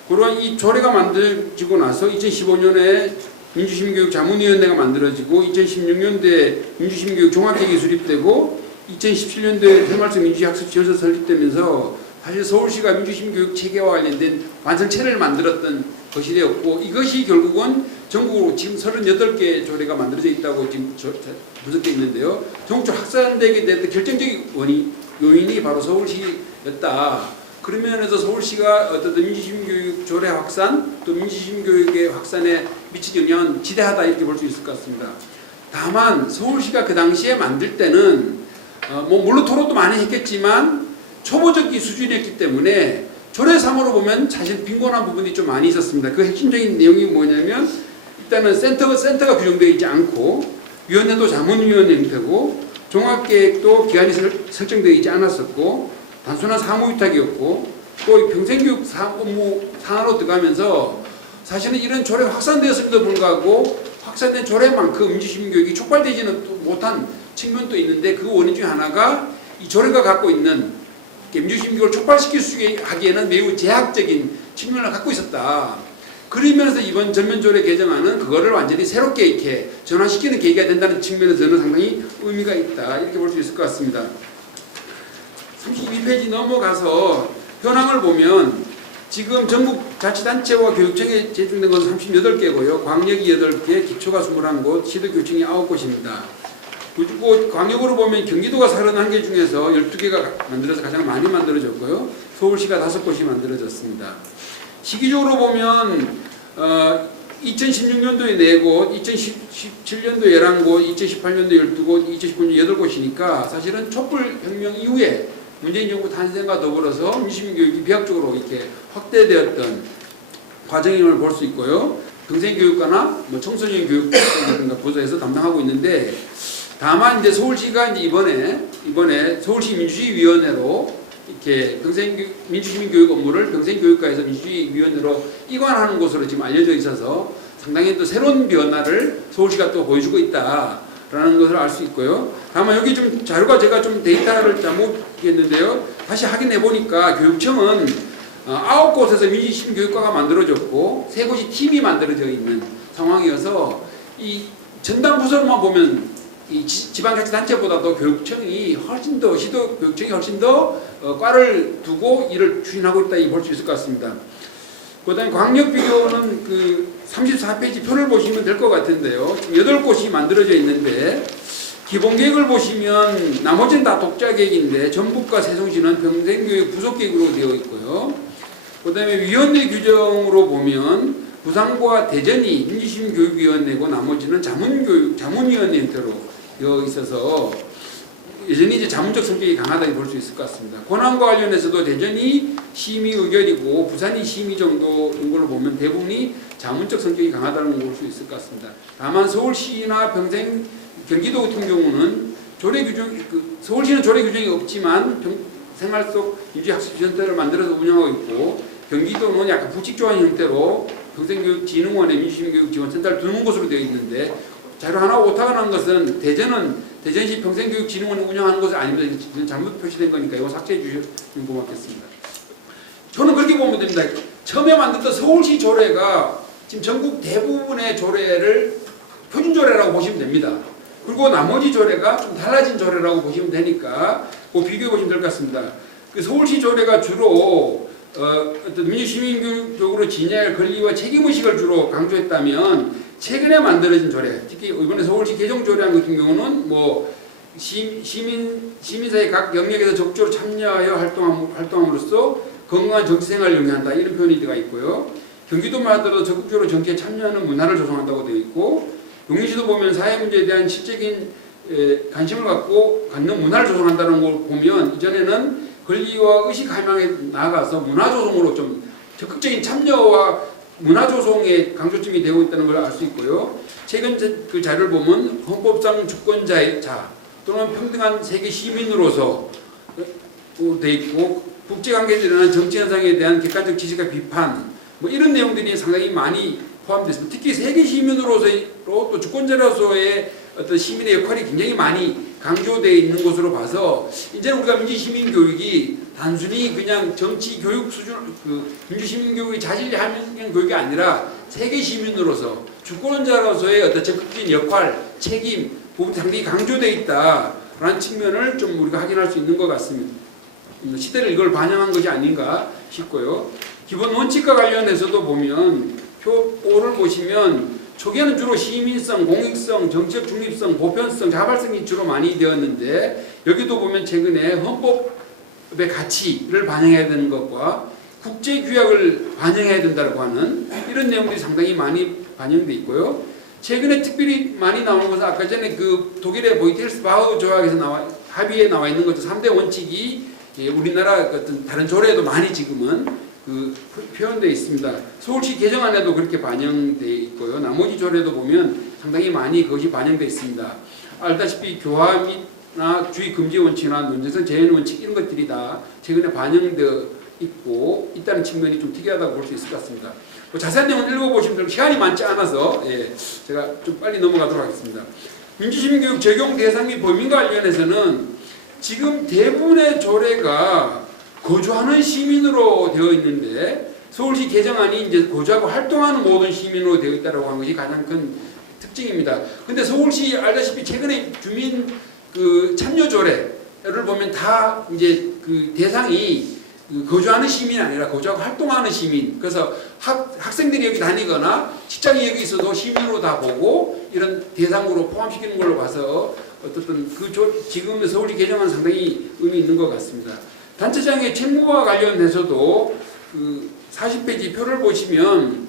그러한 이 조례가 만들어지고 나서 2015년에 민주시민교육 자문위원회가 만들어지고 2016년도에 민주시민교육 종합계획이 수립되고 2017년도에 새마을성 민주학습지원서 설립되면서 사실 서울시가 민주시민교육 체계와 관련된 완성체를 만들었던 것이 되었고, 이것이 결국은 전국으로 지금 38개 조례가 만들어져 있다고 지금 분석되어 있는데요. 전국적으로 확산되게 됐던 결정적인 요인이 바로 서울시였다. 그런 면에서 서울시가 어떤 민주시민교육 조례 확산 또 민주시민교육의 확산에 미친 영향은 지대하다 이렇게 볼 수 있을 것 같습니다. 다만 서울시가 그 당시에 만들 때는 물론 토론도 많이 했겠지만 초보적 수준이었기 때문에 조례 3으로 보면 사실 빈곤한 부분이 좀 많이 있었습니다. 그 핵심적인 내용이 뭐냐면, 일단은 센터가 규정되어 있지 않고 위원회도 자문위원 형태고 종합계획도 기간이 설정되어 있지 않았었고 단순한 사무위탁이었고 또 평생교육 업무 산하로 들어가면서 사실은 이런 조례 확산되었음에도 불구하고 확산된 조례만큼 민주시민교육이 촉발되지는 못한 측면도 있는데, 그 원인 중에 하나가 이 조례가 갖고 있는 민주시민교육을 촉발시킬 수 하기에는 매우 제약적인 측면을 갖고 있었다. 그러면서 이번 전면조례 개정안은 그거를 완전히 새롭게 이렇게 전환시키는 계기가 된다는 측면에서 저는 상당히 의미가 있다 이렇게 볼 수 있을 것 같습니다. 32페이지 넘어가서 현황을 보면 지금 전국 자치단체와 교육청에 제출된 것은 38개고요. 광역이 8개, 기초가 21곳, 시도교육청이 9곳입니다. 그리고 광역으로 보면 경기도가 31개 중에서 12개가 만들어서 가장 많이 만들어졌고요. 서울시가 5곳이 만들어졌습니다. 시기적으로 보면 2016년도에 4곳, 2017년도에 11곳, 2018년도에 12곳, 2019년도에 8곳이니까 사실은 촛불혁명 이후에 문재인 정부 탄생과 더불어서 민주시민교육이 비약적으로 이렇게 확대되었던 과정임을 볼 수 있고요. 평생교육과나 청소년 교육과 부서에서 담당하고 있는데, 다만 이제 서울시가 이제 이번에 서울시 민주주의위원회로 이렇게 민주시민교육 업무를 평생교육과에서 민주주의위원회로 이관하는 것으로 지금 알려져 있어서 상당히 또 새로운 변화를 서울시가 또 보여주고 있다라는 것을 알 수 있고요. 다만 여기 좀 자료가 제가 좀 데이터를 잘못 했는데요. 다시 확인해 보니까 교육청은 9곳에서 민주시민교육과가 만들어졌고 3곳이 팀이 만들어져 있는 상황이어서 이 전담 부서로만 보면 이 지방자치단체보다도 교육청이 훨씬 더 시도교육청이 훨씬 더 과를 두고 일을 추진하고 있다 볼 수 있을 것 같습니다. 그다음에 광역 비교는 그 34페이지 표를 보시면 될 것 같은데요. 지금 8곳이 만들어져 있는데 기본 계획을 보시면 나머지는 다 독자 계획인데 전북과 세종시는 평생교육 부속 계획으로 되어 있고요. 그다음에 위원회 규정으로 보면 부산과 대전이 민주시민교육위원회고 나머지는 자문위원회 형태로 되어 있어서 여전히 이제 자문적 성격이 강하다고 볼 수 있을 것 같습니다. 권한과 관련해서도 대전이 심의 의결이고 부산이 심의 정도인 걸로 보면 대부분이 자문적 성격이 강하다는 걸 볼 수 있을 것 같습니다. 다만 서울시나 경기도 같은 경우는 조례 규정, 서울시는 조례 규정이 없지만 생활 속 민주학습지원대를 만들어서 운영하고 있고 경기도는 약간 부칙조항 형태로 평생교육진흥원에 민주시민교육지원센터를 두는 곳으로 되어 있는데 자료 하나 오타가 난 것은 대전시 평생교육진흥원이 운영하는 것이 아닙니다. 잘못 표시된 거니까 이거 삭제해 주시면 고맙겠습니다. 저는 그렇게 보면 됩니다. 처음에 만들었던 서울시 조례가 지금 전국 대부분의 조례를 표준조례라고 보시면 됩니다. 그리고 나머지 조례가 좀 달라진 조례라고 보시면 되니까 그 비교해 보시면 될 것 같습니다. 그 서울시 조례가 주로 어떤 민주시민교육적으로 지녀야 할 권리와 책임의식을 주로 강조했다면 최근에 만들어진 조례, 특히 이번에 서울시 개정조례안 같은 경우는 뭐 시민사회 각 영역에서 적극적으로 참여하여 활동함으로써 건강한 정치생활을 영위한다 이런 표현이 들어가 있고요. 경기도만 하더라도 적극적으로 정치에 참여하는 문화를 조성한다고 되어 있고, 용인시도 보면 사회 문제에 대한 실질적인 관심을 갖는 문화를 조성한다는 걸 보면 이전에는 권리와 의식 함양에 나아가서 문화 조성으로 좀 적극적인 참여와 문화 조성에 강조점이 되고 있다는 걸 알 수 있고요. 최근 그 자료를 보면 헌법상 주권자의 자 또는 평등한 세계 시민으로서 돼 있고, 국제관계에 일어나는 정치 현상에 대한 객관적 지식과 비판 뭐 이런 내용들이 상당히 많이 포함됐습니다. 특히 세계 시민으로서의 또 주권자로서의 어떤 시민의 역할이 굉장히 많이 강조되어 있는 것으로 봐서 이제는 우리가 민주시민교육이 단순히 그냥 정치 교육 수준, 민주시민교육이 자질하는 교육이 아니라 세계 시민으로서 주권자로서의 어떤 적극적인 역할, 책임 부분이 상당히 강조되어 있다라는 측면을 좀 우리가 확인할 수 있는 것 같습니다. 시대를 이걸 반영한 것이 아닌가 싶고요. 기본 원칙과 관련해서도 보면 표 5를 보시면 초기에는 주로 시민성, 공익성, 정치적 중립성, 보편성, 자발성이 주로 많이 되었는데, 여기도 보면 최근에 헌법의 가치를 반영해야 되는 것과 국제규약을 반영해야 된다고 하는 이런 내용들이 상당히 많이 반영되어 있고요. 최근에 특별히 많이 나오는 것은 아까 전에 그 독일의 보이텔스바흐 조약에서 합의에 나와 있는 것도 3대 원칙이 우리나라 어떤 다른 조례에도 많이 지금은 표현되어 있습니다. 서울시 개정안에도 그렇게 반영되어 있고요. 나머지 조례도 보면 상당히 많이 그것이 반영되어 있습니다. 알다시피 교화 및나 주의 금지 원칙이나 논쟁성 제한 원칙 이런 것들이 다 최근에 반영되어 있다는 측면이 좀 특이하다고 볼 수 있을 것 같습니다. 뭐 자세한 내용은 읽어보시면 시간이 많지 않아서 제가 좀 빨리 넘어가도록 하겠습니다. 민주시민교육 적용 대상 및 범위과 관련해서는 지금 대부분의 조례가 거주하는 시민으로 되어 있는데, 서울시 개정안이 이제 거주하고 활동하는 모든 시민으로 되어 있다고 하는 것이 가장 큰 특징입니다. 근데 서울시 알다시피 최근에 주민 참여 조례를 보면 다 이제 그 대상이 거주하는 시민이 아니라 거주하고 활동하는 시민. 그래서 학생들이 여기 다니거나 직장이 여기 있어도 시민으로 다 보고 이런 대상으로 포함시키는 걸로 봐서 어떻든 지금의 서울시 개정안은 상당히 의미 있는 것 같습니다. 단체장의 책무와 관련해서도 40페이지 표를 보시면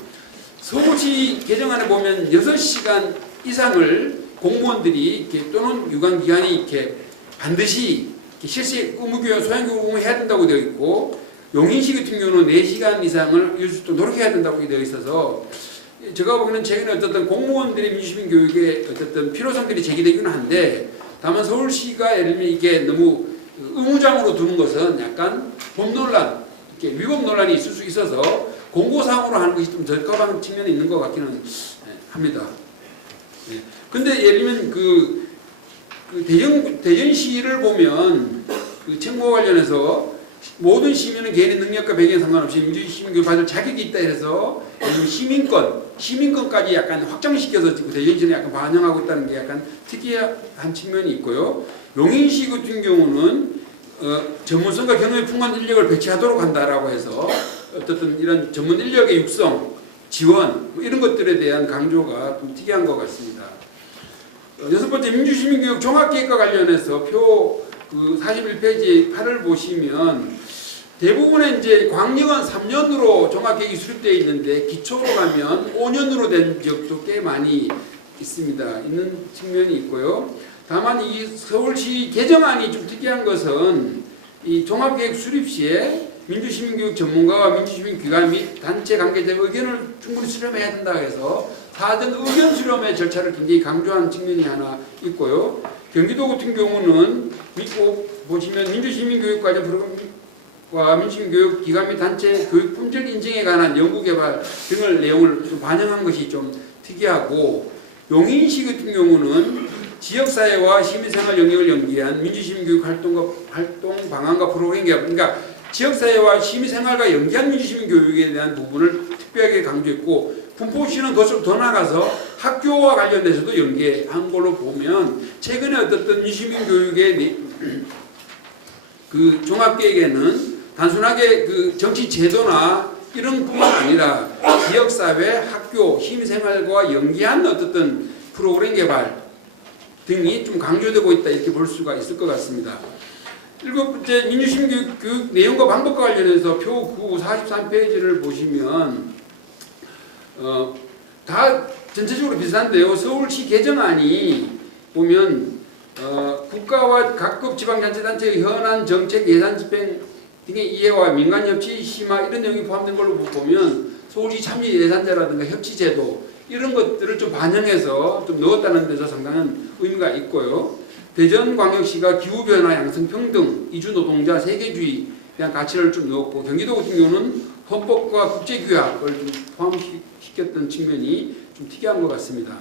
서울시 개정안에 보면 6시간 이상을 공무원들이 또는 유관기관이 이렇게 반드시 실시 의무교육, 소양교육을 해야 된다고 되어 있고, 용인시 같은 경우는 4시간 이상을 또 노력해야 된다고 되어 있어서 제가 보기에는 최근에 어쨌든 공무원들의 민주시민교육에 어쨌든 필요성들이 제기되기는 한데, 다만 서울시가 예를 들면 이게 너무 의무장으로 두는 것은 약간 법 논란, 이렇게 위법 논란이 있을 수 있어서 공고사항으로 하는 것이 좀 적합한 측면이 있는 것 같기는 합니다. 근데 예를 들면 대전시를 보면 책무와 관련해서 모든 시민은 개인의 능력과 배경에 상관없이 민주시민교육 받을 자격이 있다 해서 시민권까지 약간 확장시켜서 대전시는 약간 반영하고 있다는 게 약간 특이한 측면이 있고요. 용인시 같은 경우는 전문성과 경험이 풍부한 인력을 배치하도록 한다라고 해서 어쨌든 이런 전문 인력의 육성, 지원 뭐 이런 것들에 대한 강조가 좀 특이한 것 같습니다. 6번째 민주시민교육 종합계획과 관련해서 표 41페이지 8을 보시면 대부분의 이제 광역은 3년으로 종합계획이 수립되어 있는데 기초로 가면 5년으로 된 지역도 꽤 많이 있는 측면이 있고요. 다만 이 서울시 개정안이 좀 특이한 것은 이 종합계획 수립 시에 민주시민교육 전문가와 민주시민기관 및 단체 관계자의 의견을 충분히 수렴해야 된다 해서 4등 의견 수렴의 절차를 굉장히 강조한 측면이 하나 있고요. 경기도 같은 경우는 보시면 민주시민교육과정 프로그램과 민주시민교육기관 및 단체 교육 품질 인증에 관한 연구개발 등을 내용을 좀 반영한 것이 좀 특이하고, 용인시 같은 경우는 지역사회와 시민생활 영역을 연계한 민주시민교육 활동 방안과 프로그램 개발, 그러니까 지역사회와 시민생활과 연계한 민주시민교육에 대한 부분을 특별하게 강조했고, 군포시는 그것으로 더 나가서 학교와 관련돼서도 연계한 걸로 보면 최근에 어떻든 민주시민교육의 종합계획에는 단순하게 그 정치 제도나 이런 뿐만 아니라 지역사회, 학교, 힘생활과 연계한 어떤 프로그램 개발 등이 좀 강조되고 있다 이렇게 볼 수가 있을 것 같습니다. 7번째 민주시민 교육 내용과 방법과 관련해서 표 9, 43페이지를 보시면 다 전체적으로 비슷한데요. 서울시 개정안이 보면 국가와 각급 지방자치단체의 현안 정책 예산 집행 등의 이해와 민간협치 심화 이런 내용이 포함된 걸로 보면 서울시 참여 예산제라든가 협치제도 이런 것들을 좀 반영해서 좀 넣었다는 데서 상당한 의미가 있고요. 대전광역시가 기후변화, 양성평등, 이주노동자, 세계주의에 대한 가치를 좀 넣었고 경기도 같은 경우는 헌법과 국제규약을 좀 포함시켰던 측면이 좀 특이한 것 같습니다.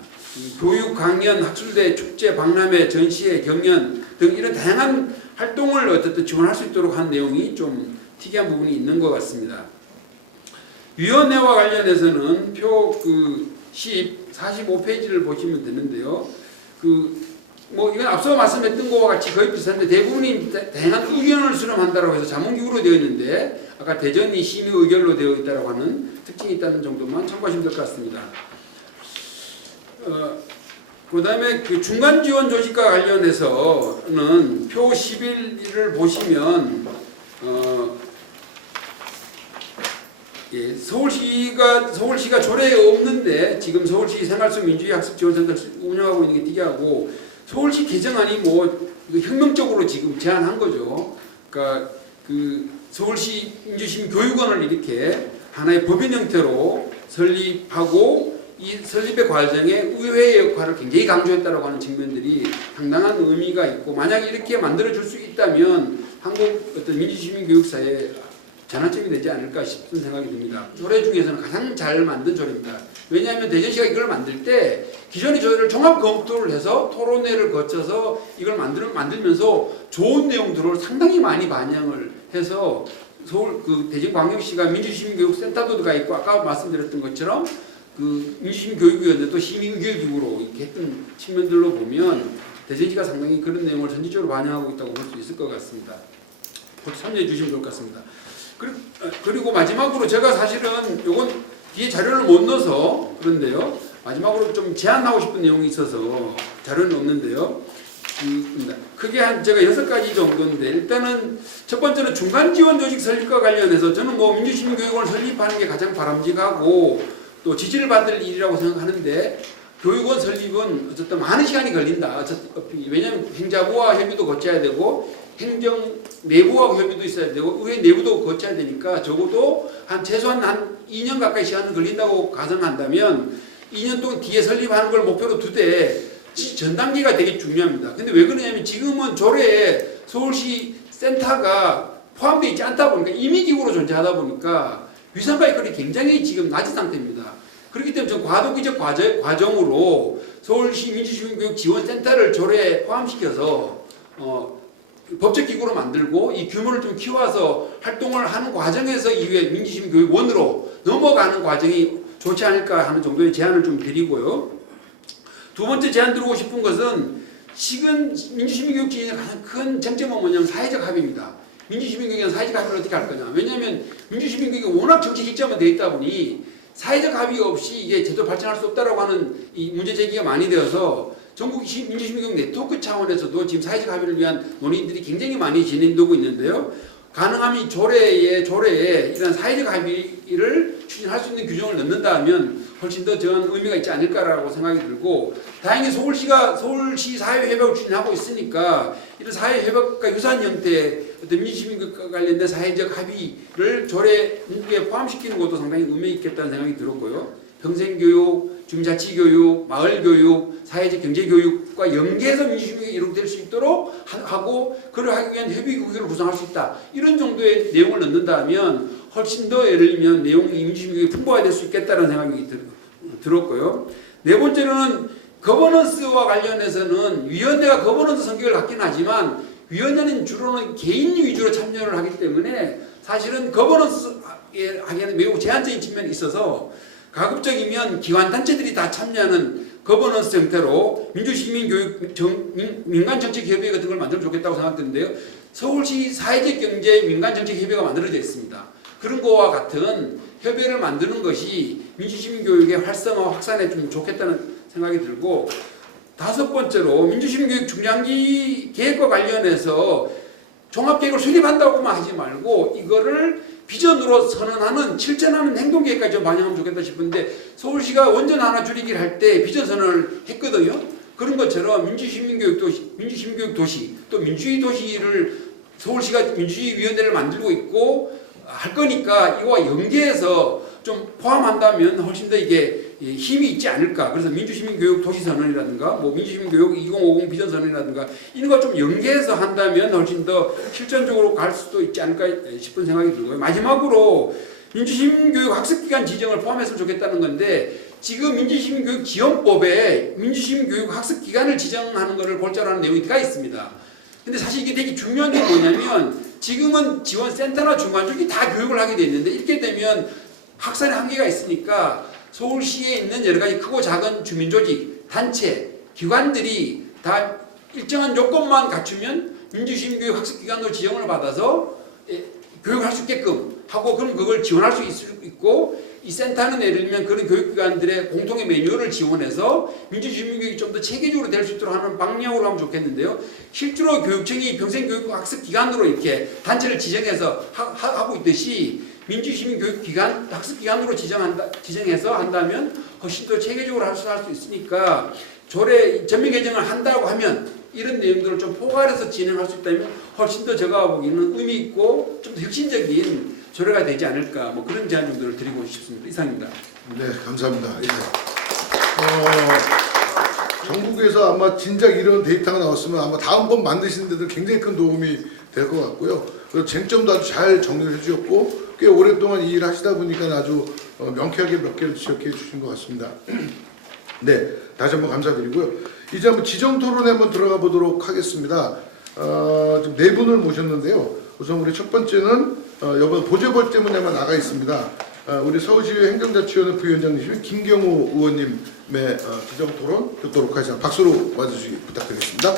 교육, 강연, 학술대, 축제, 박람회, 전시회, 경연 등 이런 다양한 활동을 어쨌든 지원할 수 있도록 한 내용이 좀 특이한 부분이 있는 것 같습니다. 위원회와 관련해서는 표 10, 45페이지를 보시면 되는데요. 뭐 이건 앞서 말씀했던 것과 같이 거의 비슷한데 대부분이 다양한 의견을 수렴한다고 해서 자문기구로 되어 있는데 아까 대전이 심의 의결로 되어 있다고 하는 특징이 있다는 정도만 참고하시면 될 것 같습니다. 그 다음에 그 중간 지원 조직과 관련해서는 표 11을 보시면 서울시가 조례에 없는데 지금 서울시 생활속 민주주의 학습 지원센터를 운영하고 있는 게 특이하고 서울시 개정안이 뭐 혁명적으로 지금 제안한 거죠. 그러니까 그 서울시 민주시민 교육원을 이렇게 하나의 법인 형태로 설립하고 이 설립의 과정에 의회의 역할을 굉장히 강조했다고 하는 측면들이 상당한 의미가 있고 만약 이렇게 만들어줄 수 있다면 한국 어떤 민주시민 교육사에 전환점이 되지 않을까 싶은 생각이 듭니다. 조례 중에서는 가장 잘 만든 조례입니다. 왜냐하면 대전시가 이걸 만들 때 기존의 조례를 종합 검토를 해서 토론회를 거쳐서 이걸 만들면서 좋은 내용들을 상당히 많이 반영을 해서 서울 대전광역시가 민주시민교육센터도 있고 아까 말씀드렸던 것처럼 민주시민교육위원회 또 시민의결기구로 이렇게 했던 측면들로 보면 대전시가 상당히 그런 내용을 전지적으로 반영하고 있다고 볼 수 있을 것 같습니다. 곧 참여해 주시면 좋을 것 같습니다. 그리고 마지막으로 제가 사실은 요건 뒤에 자료를 못 넣어서 그런데요. 마지막으로 좀 제안하고 싶은 내용이 있어서 자료는 없는데요. 크게 한 제가 6가지 정도인데 일단은 첫 번째는 중간 지원 조직 설립과 관련해서 저는 뭐 민주시민교육원을 설립하는 게 가장 바람직하고 또 지지를 받을 일이라고 생각하는데 교육원 설립은 어쨌든 많은 시간이 걸린다. 왜냐하면 행자부와 협의도 거쳐야 되고 행정 내부와 협의도 있어야 되고 의회 내부도 거쳐야 되니까 적어도 최소한 한 2년 가까이 시간이 걸린다고 가정한다면 2년 동안 뒤에 설립하는 걸 목표로 두되 전 단계가 되게 중요합니다. 근데 왜 그러냐면 지금은 조례에 서울시 센터가 포함되어 있지 않다 보니까 임의기구로 존재하다 보니까 위상과 이퀄이 굉장히 지금 낮은 상태입니다. 그렇기 때문에 전 과도기적 과정으로 서울시 민주시민교육지원센터를 조례에 포함시켜서 법적 기구로 만들고 이 규모를 좀 키워서 활동을 하는 과정에서 이후에 민주시민교육원으로 넘어가는 과정이 좋지 않을까 하는 정도의 제안을 좀 드리고요. 두 번째 제안 드리고 싶은 것은 지금 민주시민교육진의 가장 큰 쟁점은 뭐냐면 사회적 합의입니다. 민주시민교육은 사회적 합의를 어떻게 할 거냐. 왜냐하면 민주시민교육이 워낙 정치 기점화 되어 있다 보니 사회적 합의 없이 이게 제대로 발전할 수 없다라고 하는 이 문제 제기가 많이 되어서 전국 민주시민교육 네트워크 차원에서도 지금 사회적 합의를 위한 논의들이 굉장히 많이 진행되고 있는데요. 가능하면 조례에 이런 사회적 합의를 추진할 수 있는 규정을 넣는다면 훨씬 더 저는 의미가 있지 않을까라고 생각이 들고 다행히 서울시 사회협약을 추진하고 있으니까 이런 사회협약과 유사한 형태의 어떤 민주시민교육과 관련된 사회적 합의를 조례에 포함시키는 것도 상당히 의미 있겠다는 생각이 들었고요. 평생교육, 주민자치교육, 마을교육, 사회적 경제교육과 연계해서 민주시민교육이 이룩될 수 있도록 하고 그를 하기 위한 협의구역을 구성할 수 있다. 이런 정도의 내용을 넣는다면 훨씬 더 예를 들면 내용이 민주시민교육이 풍부화가 될 수 있겠다는 생각이 들었고요. 네 번째로는 거버넌스와 관련해서는 위원회가 거버넌스 성격을 갖긴 하지만 위원회는 주로는 개인 위주로 참여를 하기 때문에 사실은 거버넌스 하기에는 매우 제한적인 측면이 있어서 가급적이면 기관단체들이 다 참여하는 거버넌스 형태로 민주시민교육 민간정책협의 같은 걸 만들면 좋겠다고 생각드는데요. 서울시 사회적 경제 민간 정책 협의회가 만들어져 있습니다. 그런 거와 같은 협의회를 만드는 것이 민주시민 교육의 활성화 확산에 좀 좋겠다는 생각이 들고, 다섯 번째로 민주시민 교육 중장기 계획과 관련해서 종합계획을 수립한다고만 하지 말고 이거를 비전으로 선언하는 실천하는 행동계획까지 좀 반영하면 좋겠다 싶은데, 서울시가 원전 하나 줄이기를 할 때 비전 선언을 했거든요. 그런 것처럼 민주시민교육 도시, 또 민주주의 도시를 서울시가 민주주의 위원회를 만들고 있고 할 거니까 이거와 연계해서 좀 포함한다면 훨씬 더 이게 힘이 있지 않을까. 그래서 민주시민교육 도시선언이라든가 뭐 민주시민교육 2050 비전선언이라든가 이런 걸 좀 연계해서 한다면 훨씬 더 실전적으로 갈 수도 있지 않을까 싶은 생각이 들고요. 마지막으로 민주시민교육 학습기간 지정을 포함했으면 좋겠다는 건데, 지금 민주시민교육지원법에 민주시민교육 학습기간을 지정하는 것을 골자로 하는 내용이 들어가 있습니다. 근데 사실 이게 되게 중요한 게 뭐냐면, 지금은 지원센터나 중간중기 다 교육을 하게 돼 있는데, 이렇게 되면 학산의 한계가 있으니까 서울시에 있는 여러 가지 크고 작은 주민조직, 단체, 기관들이 다 일정한 요건만 갖추면 민주시민교육 학습기관으로 지정을 받아서 교육할 수 있게끔 하고, 그럼 그걸 지원할 수 있고, 이 센터는 예를 들면 그런 교육기관들의 공통의 매뉴얼을 지원해서 민주시민교육이 좀 더 체계적으로 될 수 있도록 하는 방향으로 하면 좋겠는데요. 실제로 교육청이 평생교육 학습기관으로 이렇게 단체를 지정해서 하고 있듯이 민주시민교육기관, 학습기관으로 지정해서 한다면 훨씬 더 체계적으로 할 수 있으니까, 전면 개정을 한다고 하면 이런 내용들을 좀 포괄해서 진행할 수 있다면 훨씬 더 제가 보기에는 의미 있고 좀 더 혁신적인 조례가 되지 않을까, 뭐 그런 제안 정도를 드리고 싶습니다. 이상입니다. 네, 감사합니다. 예. 전국에서 아마 진작 이런 데이터가 나왔으면 아마 다음번 만드시는 데도 굉장히 큰 도움이 될 것 같고요. 그리고 쟁점도 아주 잘 정리를 해주셨고, 꽤 오랫동안 이 일을 하시다 보니까 아주 명쾌하게 몇 개를 지적해 주신 것 같습니다. 네, 다시 한번 감사드리고요. 이제 한번 지정 토론에 한번 들어가 보도록 하겠습니다. 지금 네 분을 모셨는데요. 우선 우리 첫 번째는 이번 보조벌 때문에만 나가 있습니다. 우리 서울시의회 행정자치위원회 부위원장이신 김경호 의원님의 지정 토론 듣도록 하겠습니다. 박수로 와주시기 부탁드리겠습니다.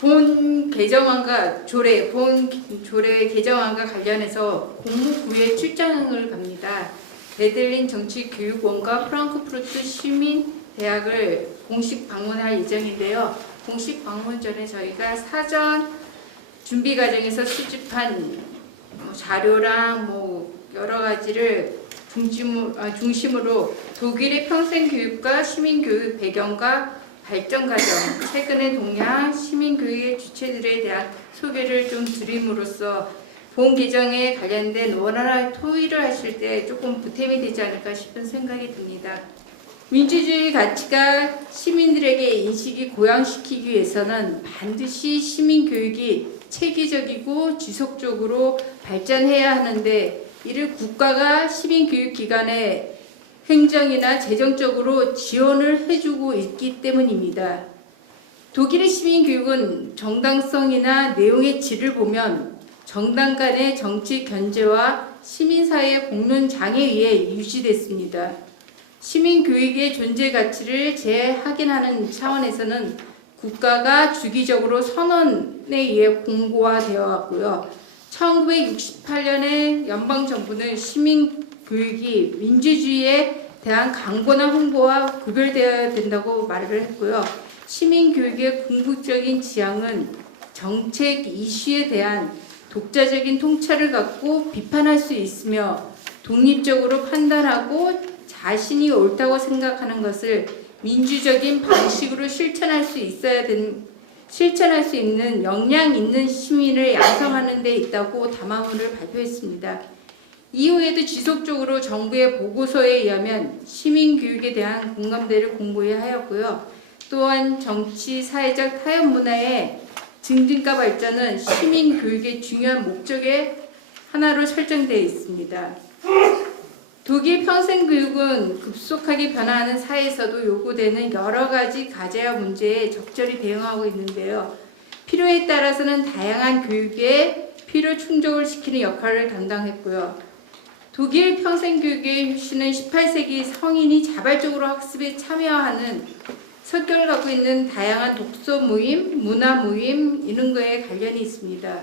본 개정안과 본 조례 개정안과 관련해서 공무부에 출장을 갑니다. 베들린 정치교육원과 프랑크푸르트 시민대학을 공식 방문할 예정인데요. 공식 방문 전에 저희가 사전 준비 과정에서 수집한 자료랑 여러 가지를 중심으로 독일의 평생교육과 시민교육 배경과 발전 과정, 최근의 동향, 시민교육의 주체들에 대한 소개를 좀 드림으로써 본 개정에 관련된 원활한 토의를 하실 때 조금 보탬이 되지 않을까 싶은 생각이 듭니다. 민주주의 가치가 시민들에게 인식이 고양시키기 위해서는 반드시 시민교육이 체계적이고 지속적으로 발전해야 하는데, 이를 국가가 시민교육기관에 행정이나 재정적으로 지원을 해주고 있기 때문입니다. 독일의 시민교육은 정당성이나 내용의 질을 보면 정당 간의 정치 견제와 시민사회의 공론 장애에 의해 유지됐습니다. 시민교육의 존재 가치를 재확인하는 차원에서는 국가가 주기적으로 선언에 의해 공고화되어 왔고요. 1968년에 연방정부는 시민교육이 민주주의에 대한 강권한 홍보와 구별되어야 된다고 말을 했고요. 시민교육의 궁극적인 지향은 정책 이슈에 대한 독자적인 통찰을 갖고 비판할 수 있으며 독립적으로 판단하고 자신이 옳다고 생각하는 것을 민주적인 방식으로 실천할 수 있는 역량 있는 시민을 양성하는 데 있다고 담화문을 발표했습니다. 이후에도 지속적으로 정부의 보고서에 의하면 시민교육에 대한 공감대를 공고히 하였고요. 또한 정치, 사회적 타협 문화의 증진과 발전은 시민교육의 중요한 목적의 하나로 설정되어 있습니다. 독일 평생교육은 급속하게 변화하는 사회에서도 요구되는 여러 가지 과제와 문제에 적절히 대응하고 있는데요. 필요에 따라서는 다양한 교육의 필요 충족을 시키는 역할을 담당했고요. 독일 평생교육의 효시는 18세기 성인이 자발적으로 학습에 참여하는 성격을 갖고 있는 다양한 독서 모임, 문화 모임 이런 거에 관련이 있습니다.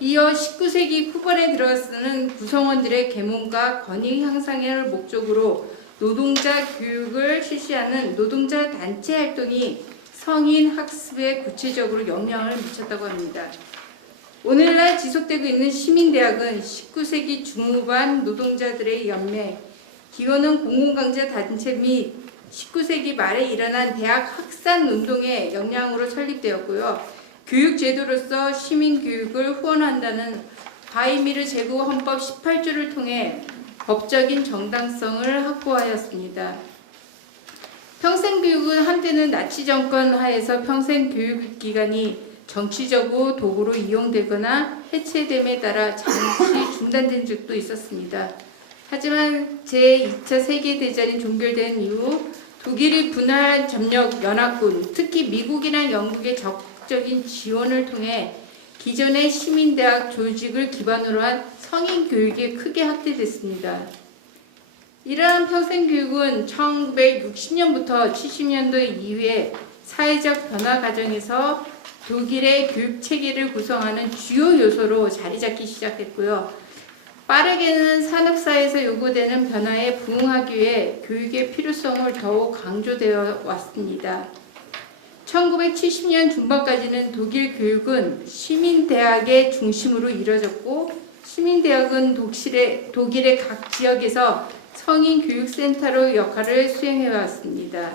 이어 19세기 후반에 들어서는 구성원들의 계몽과 권위 향상을 목적으로 노동자 교육을 실시하는 노동자 단체 활동이 성인 학습에 구체적으로 영향을 미쳤다고 합니다. 오늘날 지속되고 있는 시민대학은 19세기 중후반 노동자들의 연맹, 기원은 공공강좌 단체 및 19세기 말에 일어난 대학 학산 운동의 영향으로 설립되었고요. 교육제도로서 시민교육을 후원한다는 바이미르 제9헌법 18조를 통해 법적인 정당성을 확보하였습니다. 평생교육은 한때는 나치 정권 하에서 평생교육기관이 정치적으로 도구로 이용되거나 해체됨에 따라 잠시 중단된 적도 있었습니다. 하지만 제2차 세계대전이 종결된 이후 독일의 분할 점령 연합군, 특히 미국이나 영국의 적극적인 지원을 통해 기존의 시민대학 조직을 기반으로 한 성인교육이 크게 확대됐습니다. 이러한 평생교육은 1960년부터 70년도 이후에 사회적 변화 과정에서 독일의 교육체계를 구성하는 주요 요소로 자리잡기 시작했고요. 빠르게는 산업사회에서 요구되는 변화에 부응하기 위해 교육의 필요성을 더욱 강조되어 왔습니다. 1970년 중반까지는 독일 교육은 시민대학의 중심으로 이뤄졌고 시민대학은 독일의 각 지역에서 성인교육센터로 역할을 수행해왔습니다.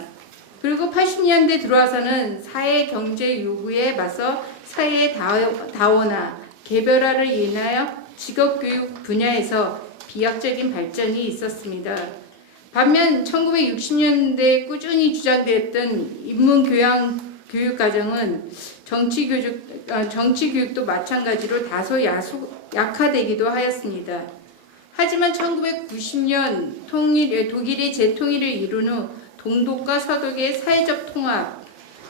그리고 80년대 들어와서는 사회 경제 요구에 맞서 사회의 다원화, 개별화를 인하여 직업교육 분야에서 비약적인 발전이 있었습니다. 반면 1960년대에 꾸준히 주장됐던 인문교양 교육과정은 정치교육도 마찬가지로 다소 약화되기도 하였습니다. 하지만 1990년 독일의 재통일을 이룬 후 동독과 서독의 사회적 통합,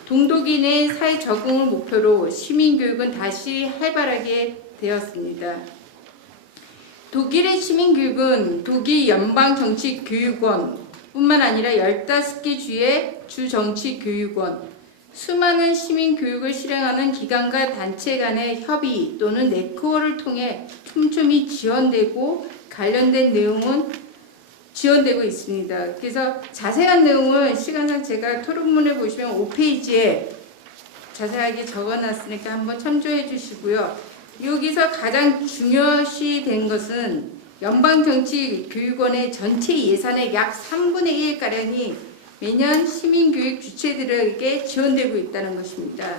동독인의 사회 적응을 목표로 시민교육은 다시 활발하게 되었습니다. 독일의 시민교육은 독일 연방정치교육원 뿐만 아니라 15개 주의 주정치교육원, 수많은 시민교육을 실행하는 기관과 단체 간의 협의 또는 네트워크를 통해 촘촘히 지원되고 관련된 내용은 지원되고 있습니다. 그래서 자세한 내용을 시간상 제가 토론문에 보시면 5페이지에 자세하게 적어놨으니까 한번 참조해 주시고요. 여기서 가장 중요시된 것은 연방정치교육원의 전체 예산의 약 3분의 1가량이 매년 시민교육 주체들에게 지원되고 있다는 것입니다.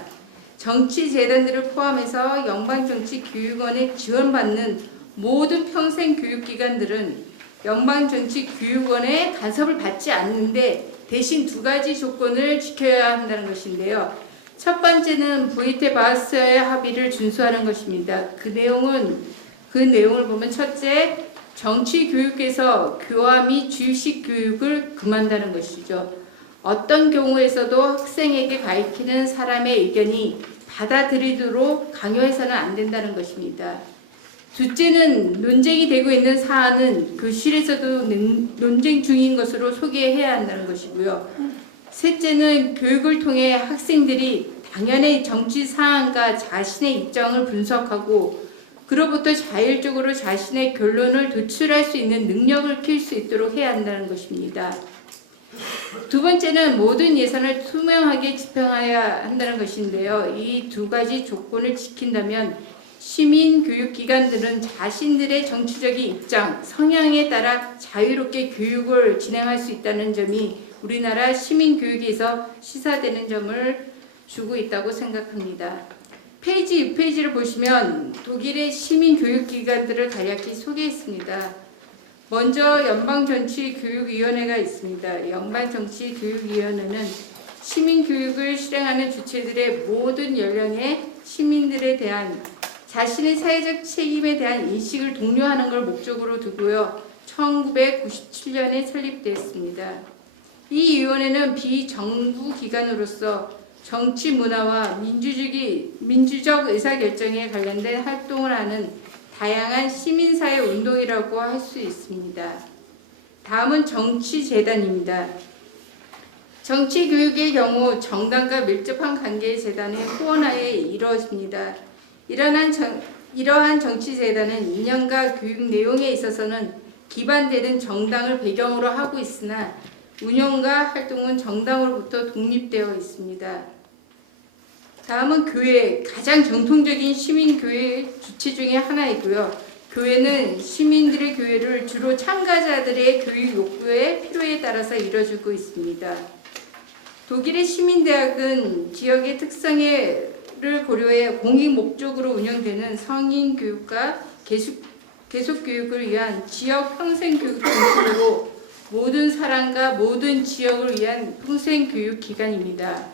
정치재단들을 포함해서 연방정치교육원에 지원받는 모든 평생교육기관들은 연방정치교육원의 간섭을 받지 않는데 대신 두 가지 조건을 지켜야 한다는 것인데요. 첫 번째는 부이테바스의 합의를 준수하는 것입니다. 그 내용을 보면 첫째, 정치교육에서 교화 및 주식 교육을 금한다는 것이죠. 어떤 경우에서도 학생에게 가르치는 사람의 의견이 받아들이도록 강요해서는 안 된다는 것입니다. 둘째는 논쟁이 되고 있는 사안은 교실에서도 논쟁 중인 것으로 소개해야 한다는 것이고요. 셋째는 교육을 통해 학생들이 당연히 정치 사안과 자신의 입장을 분석하고 그로부터 자율적으로 자신의 결론을 도출할 수 있는 능력을 키울 수 있도록 해야 한다는 것입니다. 두 번째는 모든 예산을 투명하게 집행해야 한다는 것인데요. 이 두 가지 조건을 지킨다면 시민교육기관들은 자신들의 정치적인 입장, 성향에 따라 자유롭게 교육을 진행할 수 있다는 점이 우리나라 시민교육에서 시사되는 점을 주고 있다고 생각합니다. 페이지 6페이지를 보시면 독일의 시민교육기관들을 간략히 소개했습니다. 먼저 연방정치교육위원회가 있습니다. 연방정치교육위원회는 시민교육을 실행하는 주체들의 모든 연령의 시민들에 대한 자신의 사회적 책임에 대한 인식을 독려하는 걸 목적으로 두고요. 1997년에 설립됐습니다. 이 위원회는 비정부 기관으로서 정치 문화와 민주적 의사결정에 관련된 활동을 하는 다양한 시민사회 운동이라고 할 수 있습니다. 다음은 정치재단입니다. 정치 교육의 경우 정당과 밀접한 관계의 재단의 후원하에 이루어집니다. 이러한 정치 재단은 이념과 교육 내용에 있어서는 기반되는 정당을 배경으로 하고 있으나 운영과 활동은 정당으로부터 독립되어 있습니다. 다음은 교회, 가장 정통적인 시민교회 주체 중에 하나이고요. 교회는 시민들의 교회를 주로 참가자들의 교육 욕구에 필요에 따라서 이뤄주고 있습니다. 독일의 시민대학은 지역의 특성을 고려해 공익 목적으로 운영되는 성인 교육과 계속 교육을 위한 지역 평생 교육 중심으로 모든 사람과 모든 지역을 위한 평생 교육 기관입니다.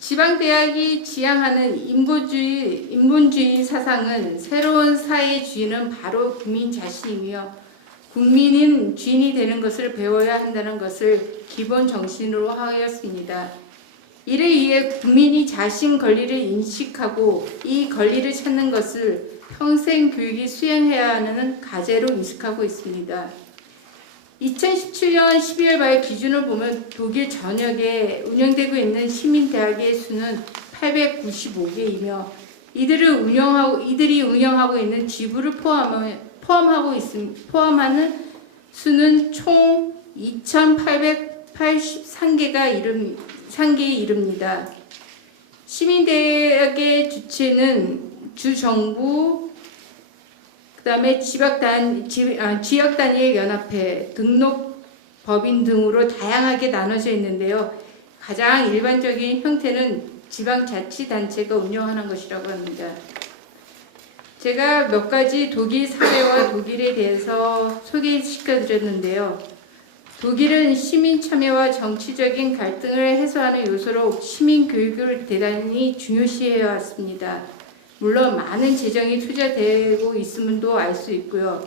지방대학이 지향하는 인본주의 사상은 새로운 사회주의는 바로 국민 자신이며 국민은 주인이 되는 것을 배워야 한다는 것을 기본 정신으로 하였습니다. 이를 위해 국민이 자신 권리를 인식하고 이 권리를 찾는 것을 평생 교육이 수행해야 하는 과제로 인식하고 있습니다. 2017년 12월 말 기준을 보면 독일 전역에 운영되고 있는 시민대학의 수는 895개이며 이들이 운영하고 있는 지부를 포함하는 수는 총 2,883개에 이릅니다. 시민대학의 주체는 주정부, 그다음에 지역단위의 연합회, 등록법인 등으로 다양하게 나눠져 있는데요. 가장 일반적인 형태는 지방자치단체가 운영하는 것이라고 합니다. 제가 몇 가지 독일 사례와 독일에 대해서 소개시켜드렸는데요. 독일은 시민 참여와 정치적인 갈등을 해소하는 요소로 시민 교육을 대단히 중요시해왔습니다. 물론 많은 재정이 투자되고 있음도 알 수 있고요.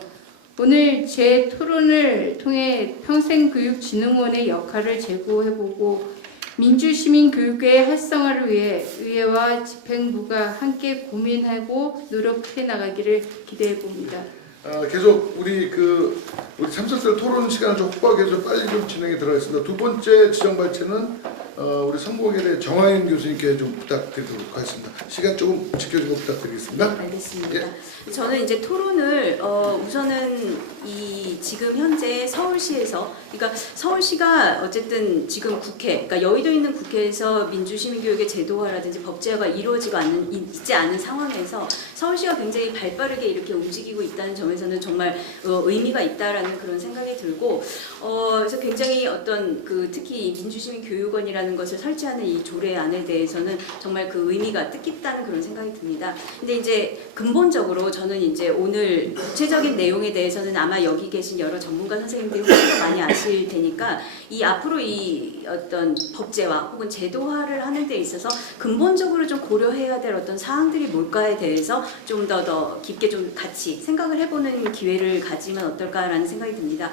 오늘 제 토론을 통해 평생교육진흥원의 역할을 제고해보고 민주시민교육의 활성화를 위해 의회와 집행부가 함께 고민하고 노력해 나가기를 기대해봅니다. 계속 우리 참석들 토론 시간을 좀 확보하기 위해서 빨리 좀 진행에 들어가겠습니다. 두 번째 지정 발제는 우리 성공회대 정하윤 교수님께 좀 부탁드리도록 하겠습니다. 시간 조금 지켜주고 부탁드리겠습니다. 알겠습니다. 예. 저는 이제 토론을 우선은 지금 현재 서울시에서, 그러니까 서울시가 어쨌든 지금 국회, 그러니까 여의도에 있는 국회에서 민주시민교육의 제도화라든지 법제화가 있지 않은 상황에서 서울시가 굉장히 발빠르게 이렇게 움직이고 있다는 점에서는 정말 의미가 있다라는 그런 생각이 들고, 그래서 굉장히 특히 민주시민교육원이라는 것을 설치하는 이 조례안에 대해서는 정말 그 의미가 뜻깊다는 그런 생각이 듭니다. 근데 이제 근본적으로 저는 이제 오늘 구체적인 내용에 대해서는 아마 여기 계신 여러 전문가 선생님들이 훨씬 더 많이 아실 테니까 앞으로 이 어떤 법제화 혹은 제도화를 하는 데 있어서 근본적으로 좀 고려해야 될 어떤 사항들이 뭘까에 대해서 좀 더 깊게 좀 같이 생각을 해보는 기회를 가지면 어떨까라는 생각이 듭니다.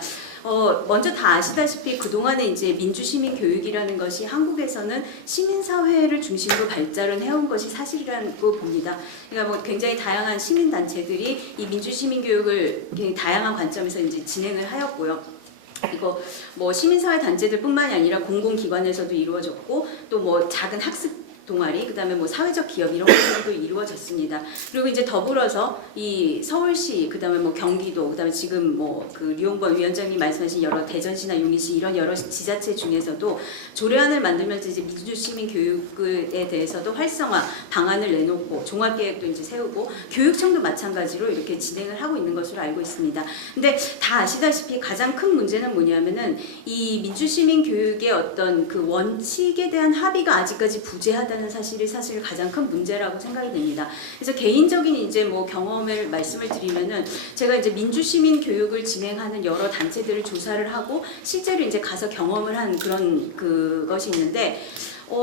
먼저 다 아시다시피 그동안에 이제 민주시민 교육이라는 것이 한국에서는 시민사회를 중심으로 발달을 해온 것이 사실이라고 봅니다. 그러니까 굉장히 다양한 시민단체들이 이 민주시민 교육을 다양한 관점에서 이제 진행을 하였고요. 이거 시민사회 단체들뿐만이 아니라 공공기관에서도 이루어졌고 또 작은 학습 동아리, 그다음에 사회적 기업 이런 것들도 이루어졌습니다. 그리고 이제 더불어서 이 서울시, 그다음에 경기도, 그다음에 지금 류용범 위원장님 말씀하신 여러 대전시나 용인시 이런 여러 지자체 중에서도 조례안을 만들면서 이제 민주시민 교육에 대해서도 활성화 방안을 내놓고 종합계획도 이제 세우고 교육청도 마찬가지로 이렇게 진행을 하고 있는 것으로 알고 있습니다. 근데 다 아시다시피 가장 큰 문제는 뭐냐면은 이 민주시민 교육의 어떤 그 원칙에 대한 합의가 아직까지 부재하다는 사실이 사실 가장 큰 문제라고 생각이 됩니다. 그래서 개인적인 이제 경험을 말씀을 드리면은 제가 이제 민주시민 교육을 진행하는 여러 단체들을 조사를 하고 실제로 이제 가서 경험을 한 그런 그것이 있는데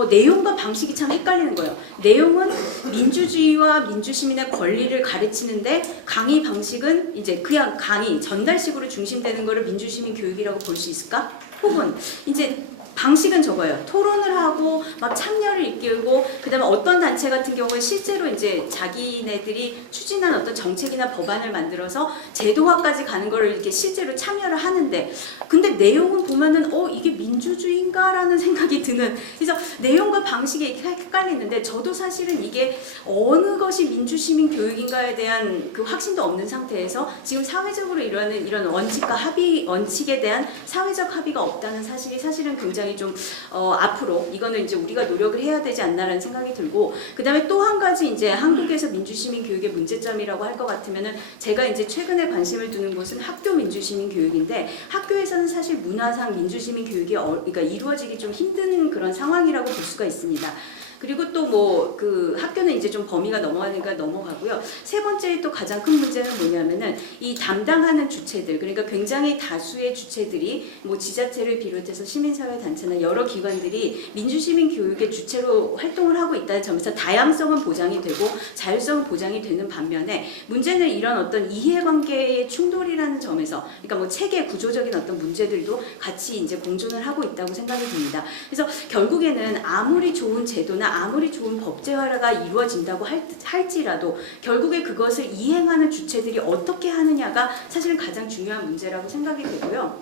내용과 방식이 참 헷갈리는 거예요. 내용은 민주주의와 민주시민의 권리를 가르치는데 강의 방식은 이제 그냥 강의 전달식으로 중심되는 거를 민주시민 교육이라고 볼 수 있을까? 혹은 이제 방식은 저거예요. 토론을 하고 막 참여를 이끌고 그다음에 어떤 단체 같은 경우는 실제로 이제 자기네들이 추진한 어떤 정책이나 법안을 만들어서 제도화까지 가는 거를 이렇게 실제로 참여를 하는데 근데 내용은 보면은 이게 민주주의인가라는 생각이 드는 그래서 내용과 방식이 이렇게 헷갈리는데 저도 사실은 이게 어느 것이 민주시민 교육인가에 대한 그 확신도 없는 상태에서 지금 사회적으로 일어나는 이런 원칙에 대한 사회적 합의가 없다는 사실이 사실은 굉장히 좀 앞으로 이거는 이제 우리가 노력을 해야 되지 않나라는 생각이 들고 그다음에 또 한 가지 이제 한국에서 민주시민 교육의 문제점이라고 할 것 같으면은 제가 이제 최근에 관심을 두는 곳은 학교 민주시민 교육인데 학교에서는 사실 문화상 민주시민 교육이 그러니까 이루어지기 좀 힘든 그런 상황이라고 볼 수가 있습니다. 그리고 또 뭐 그 학교는 이제 좀 범위가 넘어가니까 넘어가고요. 세 번째 또 가장 큰 문제는 뭐냐면은 이 담당하는 주체들 그러니까 굉장히 다수의 주체들이 뭐 지자체를 비롯해서 시민사회 단체나 여러 기관들이 민주시민 교육의 주체로 활동을 하고 있다는 점에서 다양성은 보장이 되고 자율성은 보장이 되는 반면에 문제는 이런 어떤 이해관계의 충돌이라는 점에서 그러니까 뭐 체계 구조적인 어떤 문제들도 같이 이제 공존을 하고 있다고 생각이 듭니다. 그래서 결국에는 아무리 좋은 제도나 아무리 좋은 법제화가 이루어진다고 할지라도 결국에 그것을 이행하는 주체들이 어떻게 하느냐가 사실은 가장 중요한 문제라고 생각이 되고요.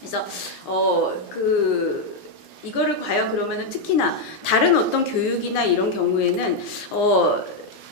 그래서 이거를 과연 그러면은 특히나 다른 어떤 교육이나 이런 경우에는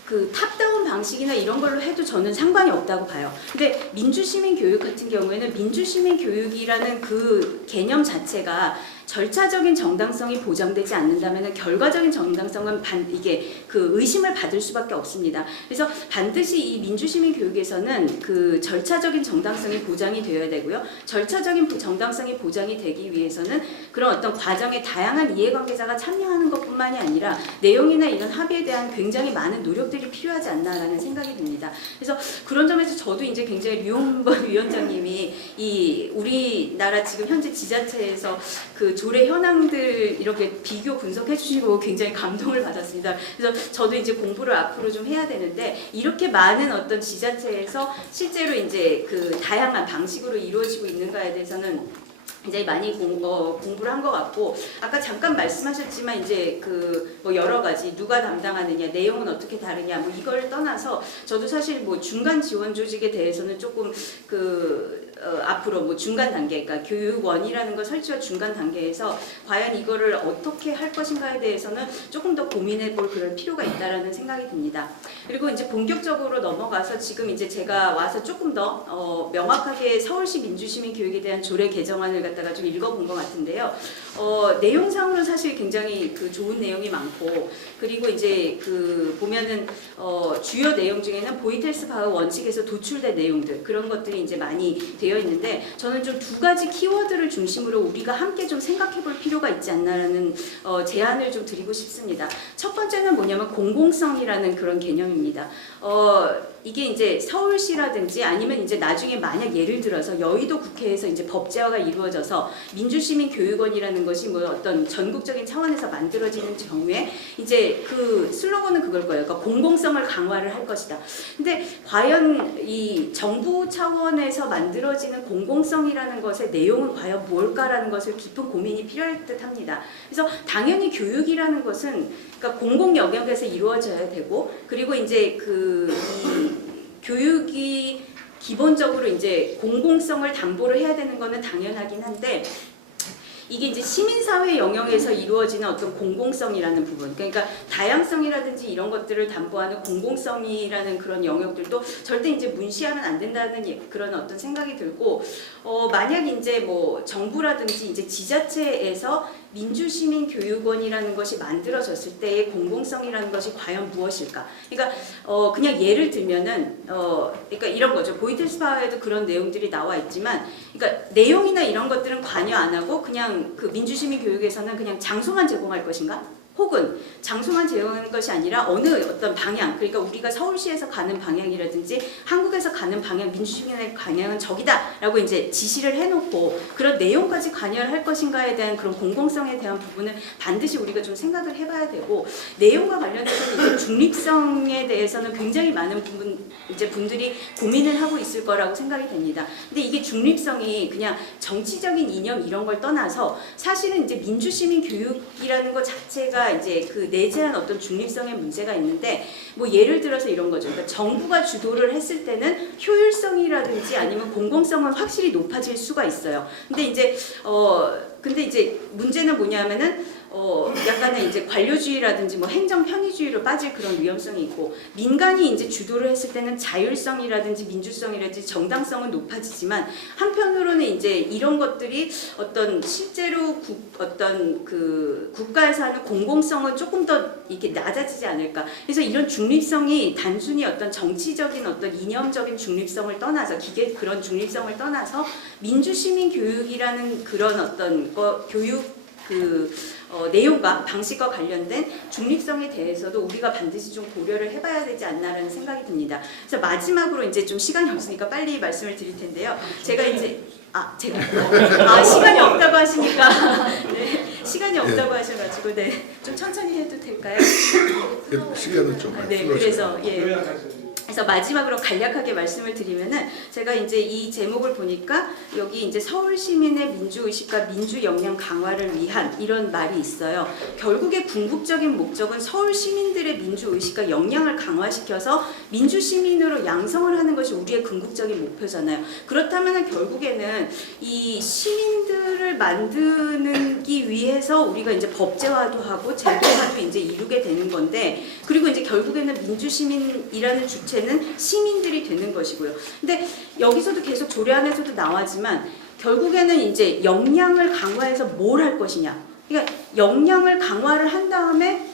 그 탑다운 방식이나 이런 걸로 해도 저는 상관이 없다고 봐요. 근데 민주시민 교육 같은 경우에는 민주시민 교육이라는 그 개념 자체가 절차적인 정당성이 보장되지 않는다면 결과적인 정당성은 이게 그 의심을 받을 수밖에 없습니다. 그래서 반드시 이 민주시민 교육에서는 그 절차적인 정당성이 보장이 되어야 되고요. 절차적인 정당성이 보장이 되기 위해서는 그런 어떤 과정에 다양한 이해관계자가 참여하는 것뿐만이 아니라 내용이나 이런 합의에 대한 굉장히 많은 노력들이 필요하지 않나라는 생각이 듭니다. 그래서 그런 점에서 저도 이제 굉장히 류홍범 위원장님이 이 우리나라 지금 현재 지자체에서 그 조례 현황들 이렇게 비교 분석해 주시고 굉장히 감동을 받았습니다. 그래서 저도 이제 공부를 앞으로 좀 해야 되는데 이렇게 많은 어떤 지자체에서 실제로 이제 그 다양한 방식으로 이루어지고 있는가에 대해서는 굉장히 많이 공부를 한 것 같고 아까 잠깐 말씀하셨지만 이제 그 뭐 여러 가지 누가 담당하느냐 내용은 어떻게 다르냐 뭐 이걸 떠나서 저도 사실 뭐 중간 지원 조직에 대해서는 조금 앞으로 뭐 중간 단계, 그러니까 교육원이라는 걸 설치와 중간 단계에서 과연 이거를 어떻게 할 것인가에 대해서는 조금 더 고민해 볼 그럴 필요가 있다라는 생각이 듭니다. 그리고 이제 본격적으로 넘어가서 지금 이제 제가 와서 조금 더 명확하게 서울시 민주시민 교육에 대한 조례 개정안을 갖다가 좀 읽어본 것 같은데요. 내용상으로는 사실 굉장히 그 좋은 내용이 많고 그리고 이제 그 보면은 주요 내용 중에는 보이텔스 파워 원칙에서 도출된 내용들 그런 것들이 이제 많이 되어 있는데 저는 좀 두 가지 키워드를 중심으로 우리가 함께 좀 생각해 볼 필요가 있지 않나라는 제안을 좀 드리고 싶습니다. 첫 번째는 뭐냐면 공공성이라는 그런 개념입니다. 이게 이제 서울시라든지 아니면 이제 나중에 만약 예를 들어서 여의도 국회에서 이제 법제화가 이루어져서 민주시민 교육원이라는 것이 뭐 어떤 전국적인 차원에서 만들어지는 경우에 이제 그 슬로건은 그걸 거예요. 그러니까 공공성을 강화를 할 것이다. 근데 과연 이 정부 차원에서 만들어지는 공공성이라는 것의 내용은 과연 뭘까라는 것을 깊은 고민이 필요할 듯합니다. 그래서 당연히 교육이라는 것은 그러니까 공공 영역에서 이루어져야 되고 그리고 이제 이 교육이 기본적으로 이제 공공성을 담보를 해야 되는 거는 당연하긴 한데 이게 이제 시민사회 영역에서 이루어지는 어떤 공공성이라는 부분, 그러니까 다양성이라든지 이런 것들을 담보하는 공공성이라는 그런 영역들도 절대 이제 문시하면 안 된다는 그런 어떤 생각이 들고, 만약 이제 뭐 정부라든지 이제 지자체에서 민주시민 교육원이라는 것이 만들어졌을 때의 공공성이라는 것이 과연 무엇일까? 그러니까 그냥 예를 들면은 그러니까 이런 거죠. 보이텔스 파워에도 그런 내용들이 나와 있지만, 그러니까 내용이나 이런 것들은 관여 안 하고 그냥 그 민주시민 교육에서는 그냥 장소만 제공할 것인가? 혹은 장소만 제공하는 것이 아니라 어느 어떤 방향, 그러니까 우리가 서울시에서 가는 방향이라든지 한국에서 한국에서 가는 방향, 민주주의의 방향은 저기다라고 이제 지시를 해놓고 그런 내용까지 관여를 할 것인가에 대한 그런 공공성에 대한 부분을 반드시 우리가 좀 생각을 해봐야 되고 내용과 관련해서는 이제 중립성에 대해서는 굉장히 많은 분들이 고민을 하고 있을 거라고 생각이 됩니다. 근데 이게 중립성이 그냥 정치적인 이념 이런 걸 떠나서 사실은 이제 민주시민 교육이라는 것 자체가 이제 그 내재한 어떤 중립성의 문제가 있는데 뭐 예를 들어서 이런 거죠. 그러니까 정부가 주도를 했을 때는 효율성이라든지 아니면 공공성은 확실히 높아질 수가 있어요. 근데 이제 문제는 뭐냐면은 약간의 이제 관료주의라든지 뭐 행정 편의주의로 빠질 그런 위험성이 있고 민간이 이제 주도를 했을 때는 자율성이라든지 민주성이라든지 정당성은 높아지지만 한편으로는 이제 이런 것들이 어떤 실제로 어떤 그 국가에서 하는 공공성은 조금 더 이렇게 낮아지지 않을까. 그래서 이런 중립성이 단순히 어떤 정치적인 어떤 이념적인 중립성을 떠나서 그런 중립성을 떠나서 민주시민 교육이라는 그런 어떤 교육 내용과 방식과 관련된 중립성에 대해서도 우리가 반드시 좀 고려를 해봐야 되지 않나라는 생각이 듭니다. 그래서 마지막으로 이제 좀 시간이 없으니까 빨리 말씀을 드릴 텐데요. 제가 이제 시간이 없다고 하시니까 네, 시간이 없다고 하셔가지고 좀 천천히 해도 될까요? 시간은 좀 네, 그래서 그래서 마지막으로 간략하게 말씀을 드리면은 제가 이제 이 제목을 보니까 여기 이제 서울 시민의 민주 의식과 민주 역량 강화를 위한 이런 말이 있어요. 결국에 궁극적인 목적은 서울 시민들의 민주 의식과 역량을 강화시켜서 민주 시민으로 양성을 하는 것이 우리의 궁극적인 목표잖아요. 그렇다면은 결국에는 이 시민들을 만드기 위해서 우리가 이제 법제화도 하고 제도화도 이제 이루게 되는 건데 그리고 이제 결국에는 민주 시민이라는 주체는 시민들이 되는 것이고요. 근데 여기서도 계속 조례 안에서도 나왔지만 결국에는 이제 역량을 강화해서 뭘 할 것이냐. 그러니까 역량을 강화를 한 다음에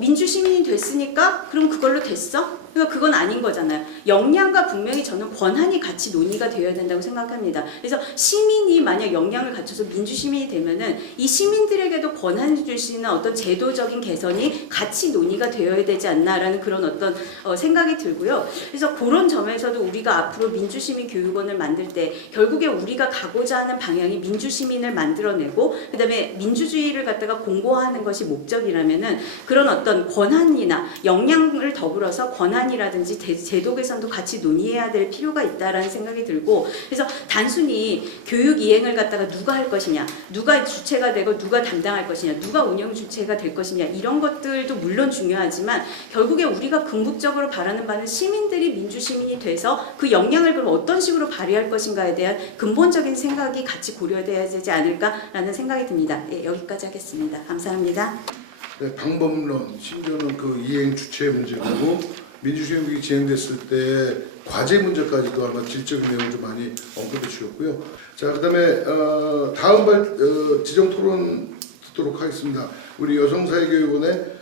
민주 시민이 됐으니까 그럼 그걸로 됐어? 그러니까 그건 아닌 거잖아요. 역량과 분명히 저는 권한이 같이 논의가 되어야 된다고 생각합니다. 그래서 시민이 만약 역량을 갖춰서 민주시민이 되면은 이 시민들에게도 권한을 줄 수 있는 어떤 제도적인 개선이 같이 논의가 되어야 되지 않나라는 그런 어떤 생각이 들고요. 그래서 그런 점에서도 우리가 앞으로 민주시민 교육원을 만들 때 결국에 우리가 가고자 하는 방향이 민주시민을 만들어내고 그다음에 민주주의를 갖다가 공고화하는 것이 목적이라면은 그런 어떤 권한이나 역량을 더불어서 권한이라든지 제도 개선도 같이 논의해야 될 필요가 있다라는 생각이 들고 그래서 단순히 교육 이행을 갖다가 누가 할 것이냐 누가 주체가 되고 누가 담당할 것이냐 누가 운영 주체가 될 것이냐 이런 것들도 물론 중요하지만 결국에 우리가 궁극적으로 바라는 바는 시민들이 민주시민이 돼서 그 역량을 그럼 어떤 식으로 발휘할 것인가에 대한 근본적인 생각이 같이 고려돼야 되지 않을까라는 생각이 듭니다. 여기까지 하겠습니다. 감사합니다. 네, 방법론, 심지어는 그 이행 주체 문제고 민주시민국이 진행됐을 때 과제 문제까지도 아마 질적인 내용을 좀 많이 언급해 주셨고요. 자, 그다음에 다음 지정 토론 듣도록 하겠습니다. 우리 여성사회교육원의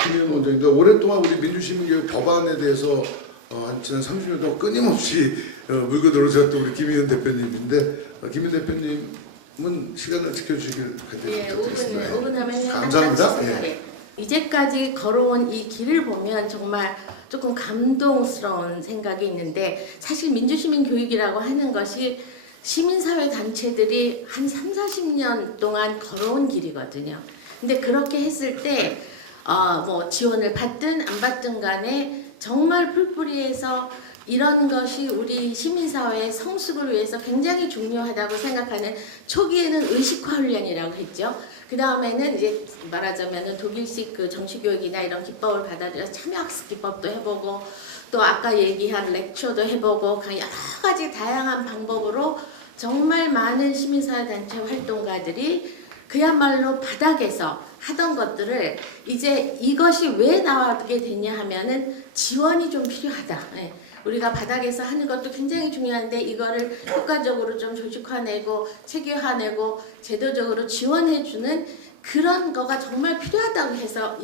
김희은 원장님도 오랫동안 우리 민주시민교육 법안에 대해서 한 지난 30년 동안 끊임없이 물고 들어오셨던 우리 김희은 대표님인데 김희은 대표님은 시간을 지켜주시길 부탁드리겠습니다. 5분 하면 감사합니다. 예. 이제까지 걸어온 이 길을 보면 정말 조금 감동스러운 생각이 있는데 사실 민주시민 교육이라고 하는 것이 시민사회 단체들이 한 3, 40년 동안 걸어온 길이거든요. 근데 그렇게 했을 때 뭐 지원을 받든 안 받든 간에 정말 풀뿌리에서 이런 것이 우리 시민사회의 성숙을 위해서 굉장히 중요하다고 생각하는 초기에는 의식화 훈련이라고 했죠. 그 다음에는 이제 말하자면은 독일식 그 정치교육이나 이런 기법을 받아들여서 참여학습 기법도 해보고 또 아까 얘기한 렉처도 해보고 여러 가지 다양한 방법으로 정말 많은 시민사회 단체 활동가들이 그야말로 바닥에서 하던 것들을 이제 이것이 왜 나오게 됐냐 하면은 지원이 좀 필요하다. 네. 우리가 바닥에서 하는 것도 굉장히 중요한데 이거를 효과적으로 좀 조직화내고 체계화내고 제도적으로 지원해주는 그런 거가 정말 필요하다고 해서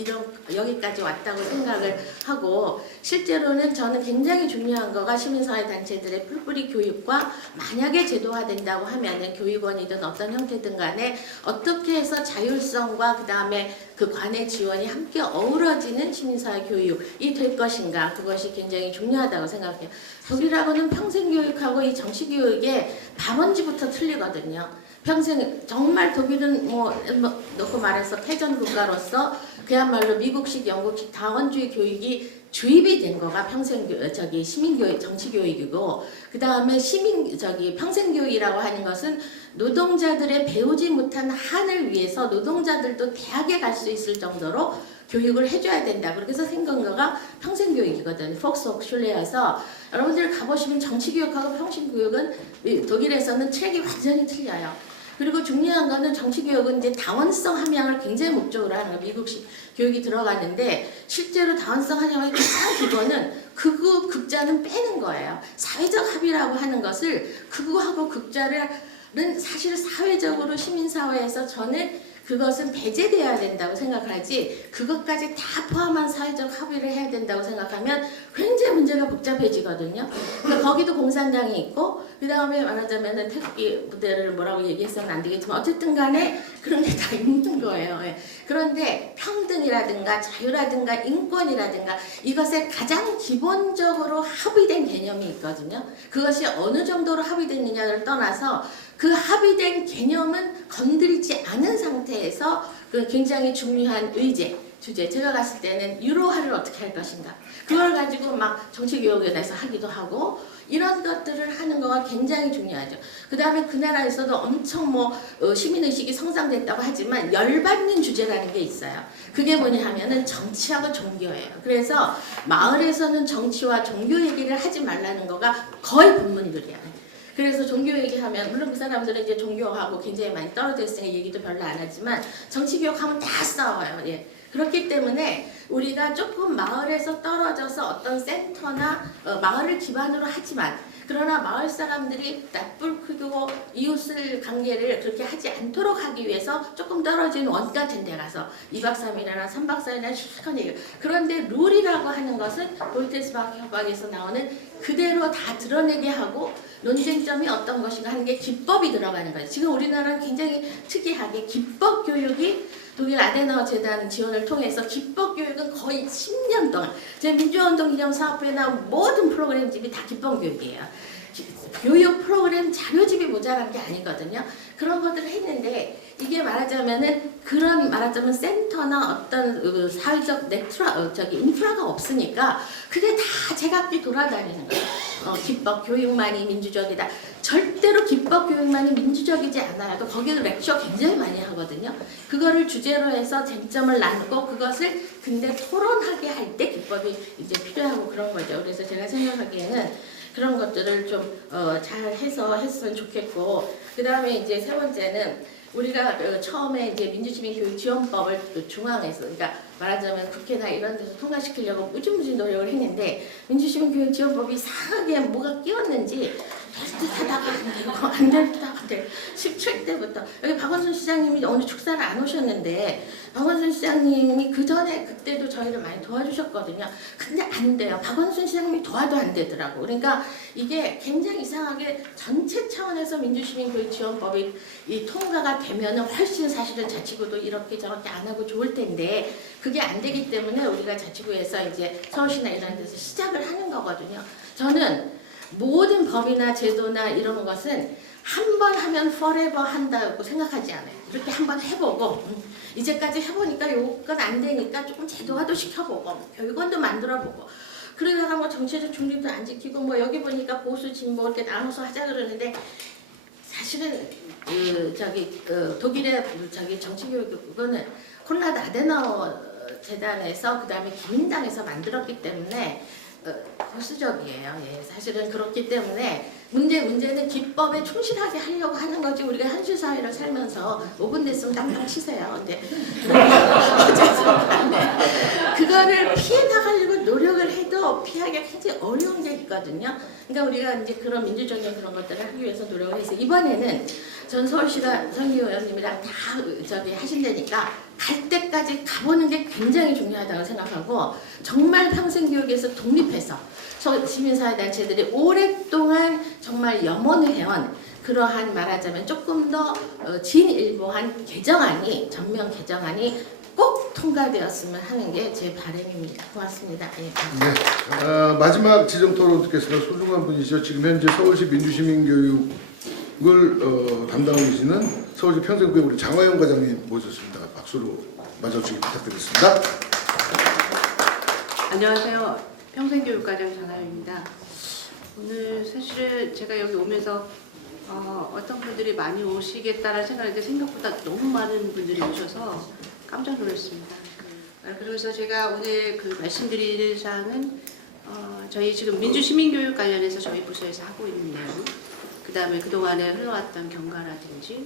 여기까지 왔다고 생각을 하고 실제로는 저는 굉장히 중요한 거가 시민사회 단체들의 풀뿌리 교육과 만약에 제도화된다고 하면은 교육원이든 어떤 형태든 간에 어떻게 해서 자율성과 그 다음에 그 그 관의 지원이 함께 어우러지는 시민사회 교육이 될 것인가, 그것이 굉장히 중요하다고 생각해요. 독일하고는 평생교육하고 이 정치교육의 발원지부터 틀리거든요. 평생 정말 독일은 뭐 놓고 말해서 패전 국가로서 그야말로 미국식 영국식 다원주의 교육이 주입이 된 거가 시민교육 정치교육이고, 그 다음에 평생교육이라고 하는 것은 노동자들의 배우지 못한 한을 위해서 노동자들도 대학에 갈 수 있을 정도로 교육을 해줘야 된다. 그렇게 해서 생긴 거가 평생교육이거든. 폭스호크슐레여서 여러분들 가보시면 정치교육하고 평생교육은 독일에서는 트랙이 완전히 틀려요. 그리고 중요한 거는 정치교육은 이제 다원성 함양을 굉장히 목적으로 하는 거, 미국식 교육이 들어가는데 실제로 다원성 함양의 가장 기본은 극우 극자는 빼는 거예요. 사회적 합의라고 하는 것을 극우하고 극자는 사실 사회적으로 시민사회에서 저는 그것은 배제돼야 된다고 생각하지, 그것까지 다 포함한 사회적 합의를 해야 된다고 생각하면 굉장히 문제가 복잡해지거든요. 그러니까 거기도 공산당이 있고, 그 다음에 말하자면 태극기 부대를 뭐라고 얘기해서는 안 되겠지만 어쨌든 간에 그런 게 다 있는 거예요. 예. 그런데 평등이라든가 자유라든가 인권이라든가 이것에 가장 기본적으로 합의된 개념이 있거든요. 그것이 어느 정도로 합의됐느냐를 떠나서 그 합의된 개념은 건드리지 않은 상태에서 그 굉장히 중요한 주제, 제가 갔을 때는 유로화를 어떻게 할 것인가, 그걸 가지고 막 정치교육에 대해서 하기도 하고, 이런 것들을 하는 거가 굉장히 중요하죠. 그 다음에 그 나라에서도 엄청 시민의식이 성장됐다고 하지만 열받는 주제라는 게 있어요. 그게 뭐냐 하면은 정치하고 종교예요. 그래서 마을에서는 정치와 종교 얘기를 하지 말라는 거가 거의 본문들이에요. 그래서 종교 얘기하면 물론 그 사람들은 이제 종교하고 굉장히 많이 떨어져 있으니 얘기도 별로 안 하지만 정치교육하면 다 싸워요. 예. 그렇기 때문에 우리가 조금 마을에서 떨어져서 어떤 센터나 마을을 기반으로 하지만, 그러나 마을 사람들이 나쁠 크고 이웃을 관계를 그렇게 하지 않도록 하기 위해서 조금 떨어진 원 같은 데 가서 2박 3일이나 3박 4일이나 시간 얘기. 그런데 룰이라고 하는 것은 볼테스바크 협약에서 나오는 그대로 다 드러내게 하고 논쟁점이 어떤 것인가 하는 게 기법이 들어가는 거예요. 지금 우리나라는 굉장히 특이하게 기법 교육이 독일 아데나워 재단 지원을 통해서 기법 교육은 거의 10년 동안 제 민주화운동 기념 사업부에 나온 모든 프로그램집이 다 기법 교육이에요. 교육 프로그램 자료집이 모자란 게 아니거든요. 그런 것들을 했는데 이게 말하자면은 그런 말하자면 센터나 어떤 사회적 인프라가 없으니까 그게 다 제각기 돌아다니는 거예요. 기법 교육만이 민주적이다. 절대로 기법 교육만이 민주적이지 않아요. 또 거기도 렉처 굉장히 많이 하거든요. 그거를 주제로 해서 쟁점을 나누고 그것을 근데 토론하게 할 때 기법이 이제 필요하고 그런 거죠. 그래서 제가 생각하기에는 그런 것들을 좀 잘 해서 했으면 좋겠고, 그 다음에 이제 세 번째는 우리가 처음에 이제 민주시민교육지원법을 중앙에서, 그러니까 말하자면 국회나 이런 데서 통과시키려고 무지무지 노력을 했는데 민주시민교육지원법이 이상하게 뭐가 끼었는지 될 듯 하다가 안 될 듯 하다가 17대부터 여기 박원순 시장님이 오늘 축사를 안 오셨는데 박원순 시장님이 그 전에 그때도 저희를 많이 도와주셨거든요. 근데 안 돼요. 박원순 시장님이 도와도 안 되더라고. 그러니까 이게 굉장히 이상하게 전체 차원에서 민주시민교육지원법이 이 통과가 되면은 훨씬 사실은 자치구도 이렇게 저렇게 안 하고 좋을 텐데 그게 안 되기 때문에 우리가 자치구에서 이제 서울시나 이런 데서 시작을 하는 거거든요. 저는 모든 법이나 제도나 이런 것은 한 번 하면 forever 한다고 생각하지 않아요. 이렇게 한번 해보고 이제까지 해보니까 요건 안 되니까 조금 제도화도 시켜보고 교육원도 만들어보고 그러다가 뭐 정치적 중립도 안 지키고 뭐 여기 보니까 보수 진보 이렇게 나눠서 하자 그러는데 사실은 독일의 정치교육 그거는 콘라드 아데나워 재단에서 그 다음에 기민당에서 만들었기 때문에 보수적이에요. 예, 사실은 그렇기 때문에 문제는 기법에 충실하게 하려고 하는 거지. 우리가 현실 사회를 살면서 5분 됐으면 땅땅 치세요. 근데 그거를 피해 나가려고 노력을 해도 피하기가 굉장히 어려운 게 있거든요. 그러니까 우리가 이제 그런 민주적인 그런 것들을 하기 위해서 노력을 해서 이번에는 전 서울시가 성희 의원님이랑 다 하신다니까 갈 때까지 가보는 게 굉장히 중요하다고 생각하고 정말 평생교육에서 독립해서 시민사회단체들이 오랫동안 정말 염원을 해온 그러한 말하자면 조금 더 진일보한 개정안이 전면 개정안이 꼭 통과되었으면 하는 게 제 바람입니다. 고맙습니다. 예. 네. 마지막 지정 토론 듣겠습니다. 소중한 분이시죠. 지금 현재 서울시 민주시민교육을 담당하고 계시는 서울시 평생교육 우리 장화영 과장님 모셨습니다. 박수로 맞아주시기 부탁드리겠습니다. 안녕하세요. 평생교육과장 장하영입니다. 오늘 사실은 제가 여기 오면서 어떤 분들이 많이 오시겠다라는 생각인데 생각보다 너무 많은 분들이 오셔서 깜짝 놀랐습니다. 그래서 제가 오늘 그 말씀드릴 사항은 저희 지금 민주시민교육 관련해서 저희 부서에서 하고 있는 내용, 그 다음에 그동안에 흘러왔던 경과라든지,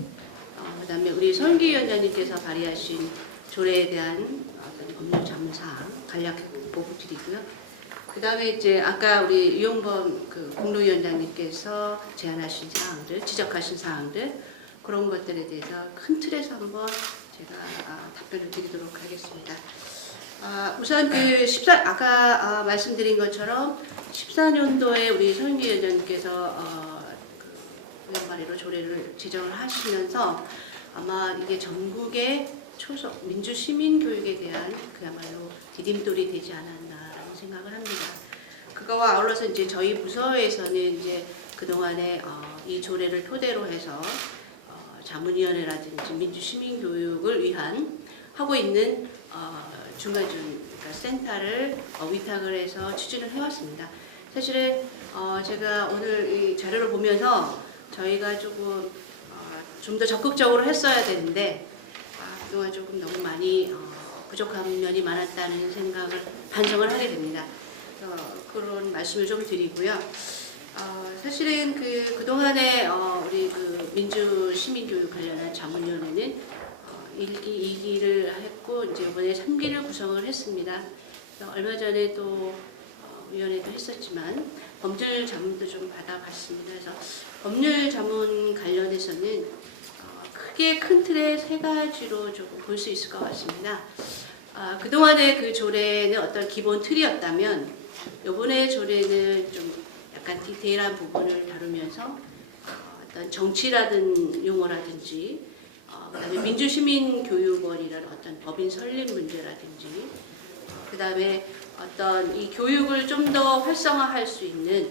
그 다음에 우리 서은기 위원장님께서 발의하신 조례에 대한 어떤 법률 자문사항 간략히 보고 드리고요. 그 다음에 이제 아까 우리 이용범 그 공로위원장님께서 제안하신 사항들, 지적하신 사항들, 그런 것들에 대해서 큰 틀에서 한번 제가 답변을 드리도록 하겠습니다. 우선 아까 말씀드린 것처럼 14년도에 우리 서은기 위원장님께서 의원 발의로 조례를 제정을 하시면서 아마 이게 전국의 초속 민주 시민 교육에 대한 그야말로 디딤돌이 되지 않았나라는 생각을 합니다. 그거와 아울러서 이제 저희 부서에서는 이제 그동안에 이 조례를 토대로 해서 자문위원회라든지 민주 시민 교육을 위한 하고 있는 중간중 그러니까 센터를 위탁을 해서 추진을 해왔습니다. 사실은 제가 오늘 이 자료를 보면서 저희가 조금 좀 더 적극적으로 했어야 되는데 그동안 조금 너무 많이 부족한 면이 많았다는 생각을 반성을 하게 됩니다. 그런 말씀을 좀 드리고요. 사실은 그동안에 우리 그 민주 시민교육 관련한 자문위원회는 1기, 2기를 했고 이제 이번에 3기를 구성을 했습니다. 얼마 전에 또 위원회도 했었지만 법률 자문도 좀 받아봤습니다. 그래서 법률 자문 관련해서는 크게 큰 틀의 3가지로 조금 볼 수 있을 것 같습니다. 그동안의 그 조례는 어떤 기본 틀이었다면 이번에 조례는 좀 약간 디테일한 부분을 다루면서 어떤 정치라든 용어라든지 그다음에 민주시민교육원이라는 어떤 법인 설립 문제라든지 그다음에 어떤 이 교육을 좀 더 활성화할 수 있는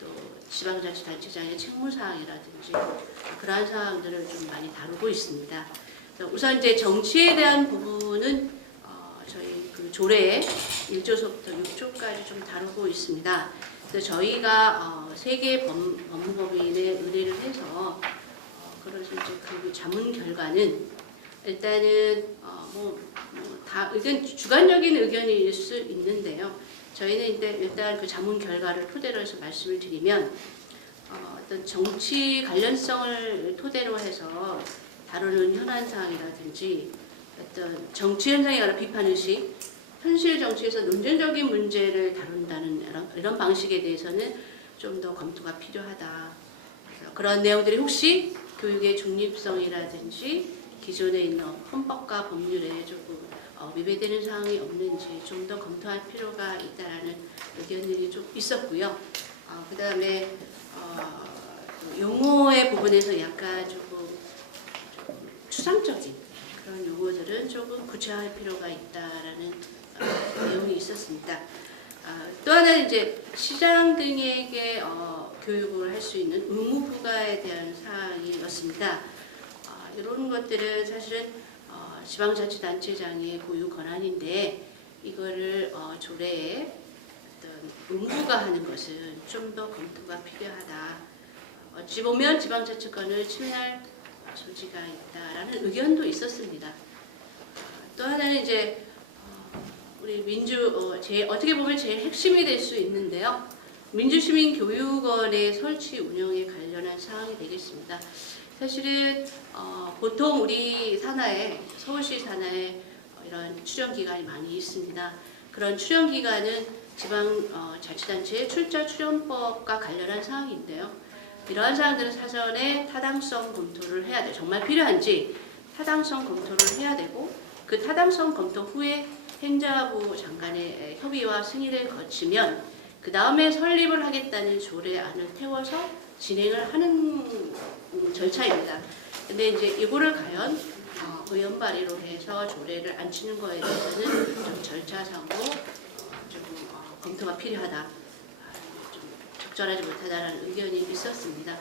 또 지방자치단체장의 책무사항이라든지 그러한 사항들을 좀 많이 다루고 있습니다. 그래서 우선 이제 정치에 대한 부분은 저희 그 조례의 1조서부터 6조까지 좀 다루고 있습니다. 그래서 저희가 3개의 법무법인의 의뢰를 해서 그래서 이제 그 자문 결과는 일단은 다 의견 주관적인 의견일 수 있는데요. 저희는 일단 그 자문 결과를 토대로 해서 말씀을 드리면 어떤 정치 관련성을 토대로 해서 다루는 현안 사항이라든지 어떤 정치 현상에 관한 비판 의식, 현실 정치에서 논쟁적인 문제를 다룬다는 이런 방식에 대해서는 좀 더 검토가 필요하다. 그래서 그런 내용들이 혹시 교육의 중립성이라든지 기존에 있는 헌법과 법률에 조금 위배되는 사항이 없는지 좀 더 검토할 필요가 있다라는 의견들이 좀 있었고요. 그 다음에 용어의 부분에서 약간 조금 추상적인 그런 용어들은 조금 구체화할 필요가 있다라는 내용이 있었습니다. 또 하나는 이제 시장 등에게 교육을 할 수 있는 의무 부과에 대한 사항이었습니다. 이런 것들은 사실은 지방자치단체장의 고유 권한인데 이거를 조례에 어떤 의무화하는 것은 좀 더 검토가 필요하다. 어찌 보면 지방자치권을 침해할 소지가 있다라는 의견도 있었습니다. 또 하나는 이제 우리 어떻게 보면 제일 핵심이 될 수 있는데요. 민주시민교육원의 설치 운영에 관련한 사항이 되겠습니다. 사실은 보통 우리 산하에 서울시 산하에 이런 출연 기관이 많이 있습니다. 그런 출연 기관은 지방자치단체의 출자 출연법과 관련한 사항인데요. 이러한 사항들은 사전에 타당성 검토를 해야 돼요. 정말 필요한지 타당성 검토를 해야 되고 그 타당성 검토 후에 행자부 장관의 협의와 승인을 거치면 그 다음에 설립을 하겠다는 조례안을 태워서 진행을 하는 절차입니다. 근데 이제 이거를 과연 의원 발의로 해서 조례를 안 치는 거에 대해서는 좀 절차상으로 조금 검토가 필요하다, 좀 적절하지 못하다라는 의견이 있었습니다.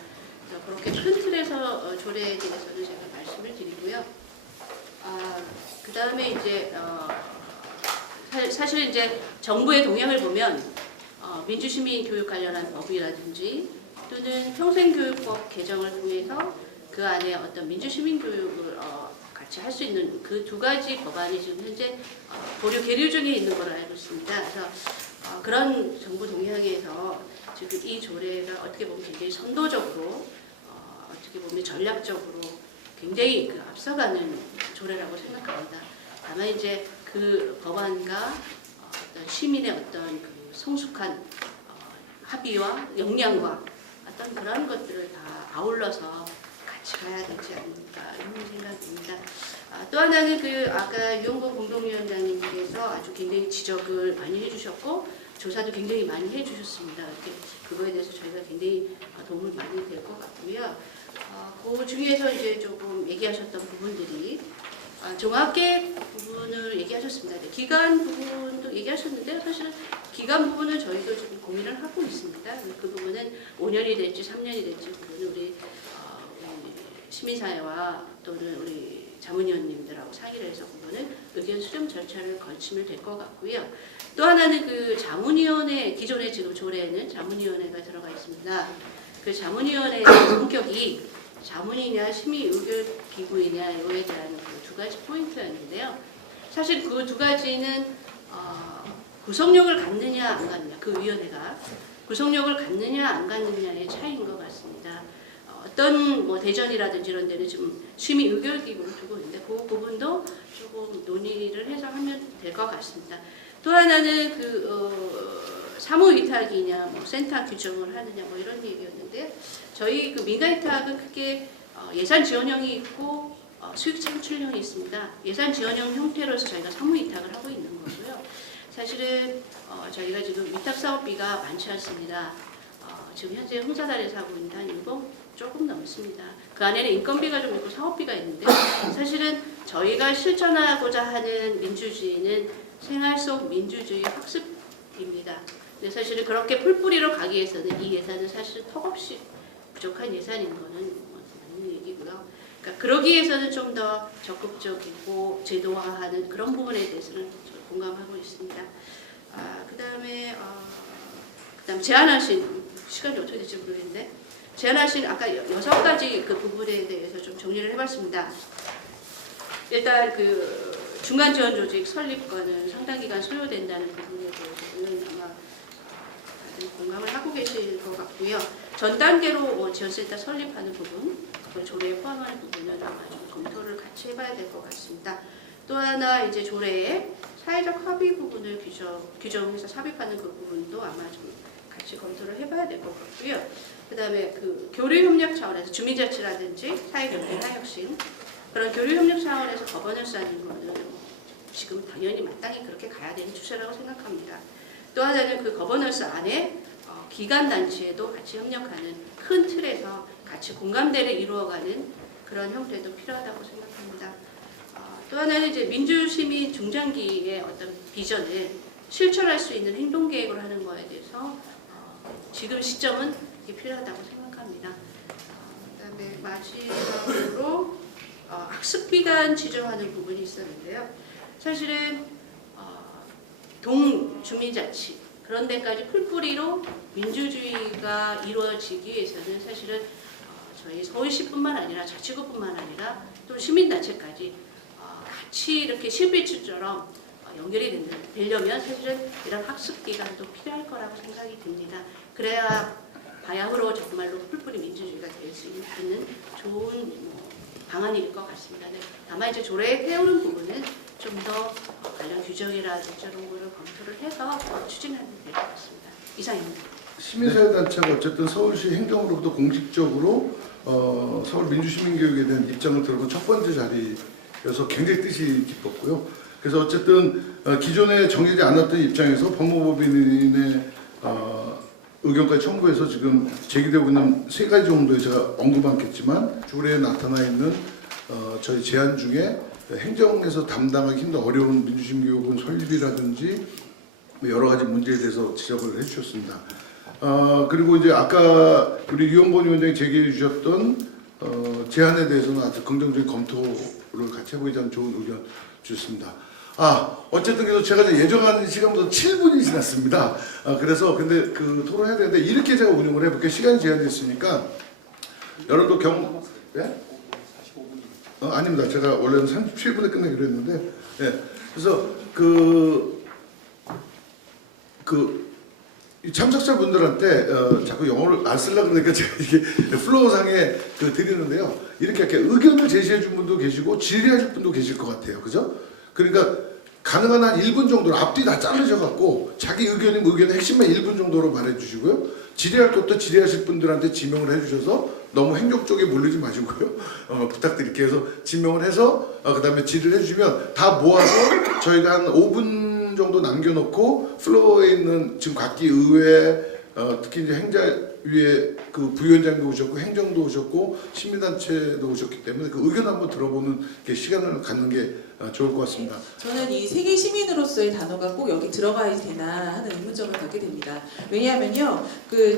그래서 그렇게 큰 틀에서 조례에 대해서는 제가 말씀을 드리고요. 그 다음에 이제 사실 이제 정부의 동향을 보면 민주시민 교육 관련한 법이라든지 또는 평생교육법 개정을 통해서 그 안에 어떤 민주시민 교육을 같이 할 수 있는 그 두 가지 법안이 지금 현재 보류 계류 중에 있는 걸로 알고 있습니다. 그래서 그런 정부 동향에서 지금 이 조례가 어떻게 보면 굉장히 선도적으로 어떻게 보면 전략적으로 굉장히 그 앞서가는 조례라고 생각합니다. 다만 이제 그 법안과 어떤 시민의 어떤 그 성숙한 합의와 역량과 어떤 그런 것들을 다 아울러서 같이 가야 되지 않을까 이런 생각입니다. 또 하나는 그 아까 유영건 공동위원장님께서 아주 굉장히 지적을 많이 해주셨고 조사도 굉장히 많이 해주셨습니다. 그거에 대해서 저희가 굉장히 도움을 많이 될 것 같고요. 그 중에서 이제 조금 얘기하셨던 부분들이 종합계획 부분을 얘기하셨습니다. 기간 부분도 얘기하셨는데 사실은 기간 부분은 저희도 지금 고민을 하고 있습니다. 그 부분은 5년이 될지 3년이 될지 그거는 우리 시민사회와 또는 우리 자문위원님들하고 상의를 해서 그거는 의견 수렴 절차를 거치면 될 것 같고요. 또 하나는 그 자문위원회, 기존에 지금 조례에는 자문위원회가 들어가 있습니다. 그 자문위원회의 성격이 자문이냐 시민의결기구이냐에 대한 그 두 가지 포인트였는데요. 사실 그 두 가지는 구성력을 갖느냐 안 갖느냐, 그 위원회가 구성력을 갖느냐 안 갖느냐의 차이인 것 같습니다. 어떤 뭐 대전이라든지 이런 데는 지금 시민의결기구를 두고 있는데 그 부분도 조금 논의를 해서 하면 될 것 같습니다. 또 하나는 그 사무위탁이냐 뭐 센터 규정을 하느냐 뭐 이런 얘기였는데 저희 그 민간위탁은 크게 예산 지원형이 있고 수익 창출형이 있습니다. 예산 지원형 형태로서 저희가 사무위탁을 하고 있는 거고요. 사실은 저희가 지금 위탁 사업비가 많지 않습니다. 지금 현재 홍사단에서 하고 있는 한 1억 조금 넘습니다. 그 안에는 인건비가 좀 있고 사업비가 있는데 사실은 저희가 실천하고자 하는 민주주의는 생활 속 민주주의 학습입니다. 근데 사실은 그렇게 풀뿌리로 가기 위해서는 이 예산은 사실 턱없이 부족한 예산인 거는 맞는 얘기고요. 그러니까 그러기 위해서는 좀 더 적극적이고 제도화하는 그런 부분에 대해서는 공감하고 있습니다. 그다음에 제안하신 시간이 어떻게 될지 모르겠는데 제안하신 아까 6가지 그 부분에 대해서 좀 정리를 해봤습니다. 일단 그 중간 지원 조직 설립과는 상당 기간 소요된다는 부분에 대해서는 아마 다들 공감을 하고 계실 것 같고요. 전 단계로 지원센터 설립하는 부분, 그걸 조례에 포함하는 부분은 아마 좀 검토를 같이 해봐야 될 것 같습니다. 또 하나 이제 조례에 사회적 합의 부분을 규정해서 삽입하는 그 부분도 아마 좀 같이 검토를 해봐야 될 것 같고요. 그다음에 그 교류 협력 차원에서 주민자치라든지 사회경제 사역신 그런 교류 협력 차원에서 거버넌스 하는 거는 지금 당연히 마땅히 그렇게 가야 되는 추세라고 생각합니다. 또 하나는 그 거버넌스 안에 기관 단체도 같이 협력하는 큰 틀에서 같이 공감대를 이루어가는 그런 형태도 필요하다고 생각합니다. 또 하나는 이제 민주시민 중장기의 어떤 비전을 실천할 수 있는 행동 계획을 하는 거에 대해서 지금 시점은 이게 필요하다고 생각합니다. 그다음에 마지막으로 학습기간 지정하는 부분이 있었는데요. 사실은 동주민자치 그런 데까지 풀뿌리로 민주주의가 이루어지기 위해서는 사실은 저희 서울시뿐만 아니라 자치구뿐만 아니라 또 시민단체까지 같이 이렇게 실비추처럼 연결이 되려면 사실은 이런 학습기간도 필요할 거라고 생각이 듭니다. 그래야 바야흐로 정말로 풀뿌리 민주주의가 될 수 있는 좋은 방안일 것 같습니다. 다만 이제 조례에 태우는 부분은 좀 더 관련 규정이라든지 이런 거를 검토를 해서 추진하면 될 것 같습니다. 이상입니다. 시민사회단체가 어쨌든 서울시 행정으로부터 공식적으로 서울 민주시민교육에 대한 입장을 들어본 첫 번째 자리여서 굉장히 뜻이 기뻤고요. 그래서 어쨌든 기존에 정해지지 않았던 입장에서 법무법인의 의견까지 첨부해서 지금 제기되고 있는 3가지 정도의 제가 언급 않겠지만 조례에 나타나 있는 저희 제안 중에 행정에서 담당하기 힘든 어려운 민주시민교육은 설립이라든지 여러 가지 문제에 대해서 지적을 해주셨습니다. 그리고 이제 아까 우리 유영권 위원장이 제기해 주셨던 제안에 대해서는 아주 긍정적인 검토를 같이 해보자는 좋은 의견 주셨습니다. 어쨌든 그래서 제가 이제 예정한 시간보다 7분이 지났습니다. 그래서 근데 그 토론해야 되는데 이렇게 제가 운영을 해볼게요. 시간이 제한됐으니까 여러분도 예? 아닙니다. 제가 원래는 37분에 끝내기로 했는데, 예. 그래서 이 참석자분들한테 자꾸 영어를 안 쓰려고 그러니까 제가 이게 플로어상에 드리는데요. 이렇게 의견을 제시해 준 분도 계시고 질의하실 분도 계실 것 같아요. 그죠? 그러니까 가능한 한 1분 정도로 앞뒤 다 자르셔갖고 자기 의견의 핵심만 1분 정도로 말해주시고요. 질의할 것도 질의하실 분들한테 지명을 해주셔서 너무 행정 쪽에 몰리지 마시고요. 부탁드릴게요. 그래서 지명을 해서 그 다음에 질의를 해주시면 다 모아서 저희가 한 5분 정도 남겨놓고 플로어에 있는 지금 각기 의회 특히 이제 행자위에 그 부위원장도 오셨고 행정도 오셨고 시민단체도 오셨기 때문에 그 의견 한번 들어보는 시간을 갖는 게 좋을 것 같습니다. 저는 이 세계 시민으로서의 단어가 꼭 여기 들어가야 되나 하는 의문점을 갖게 됩니다. 왜냐하면요,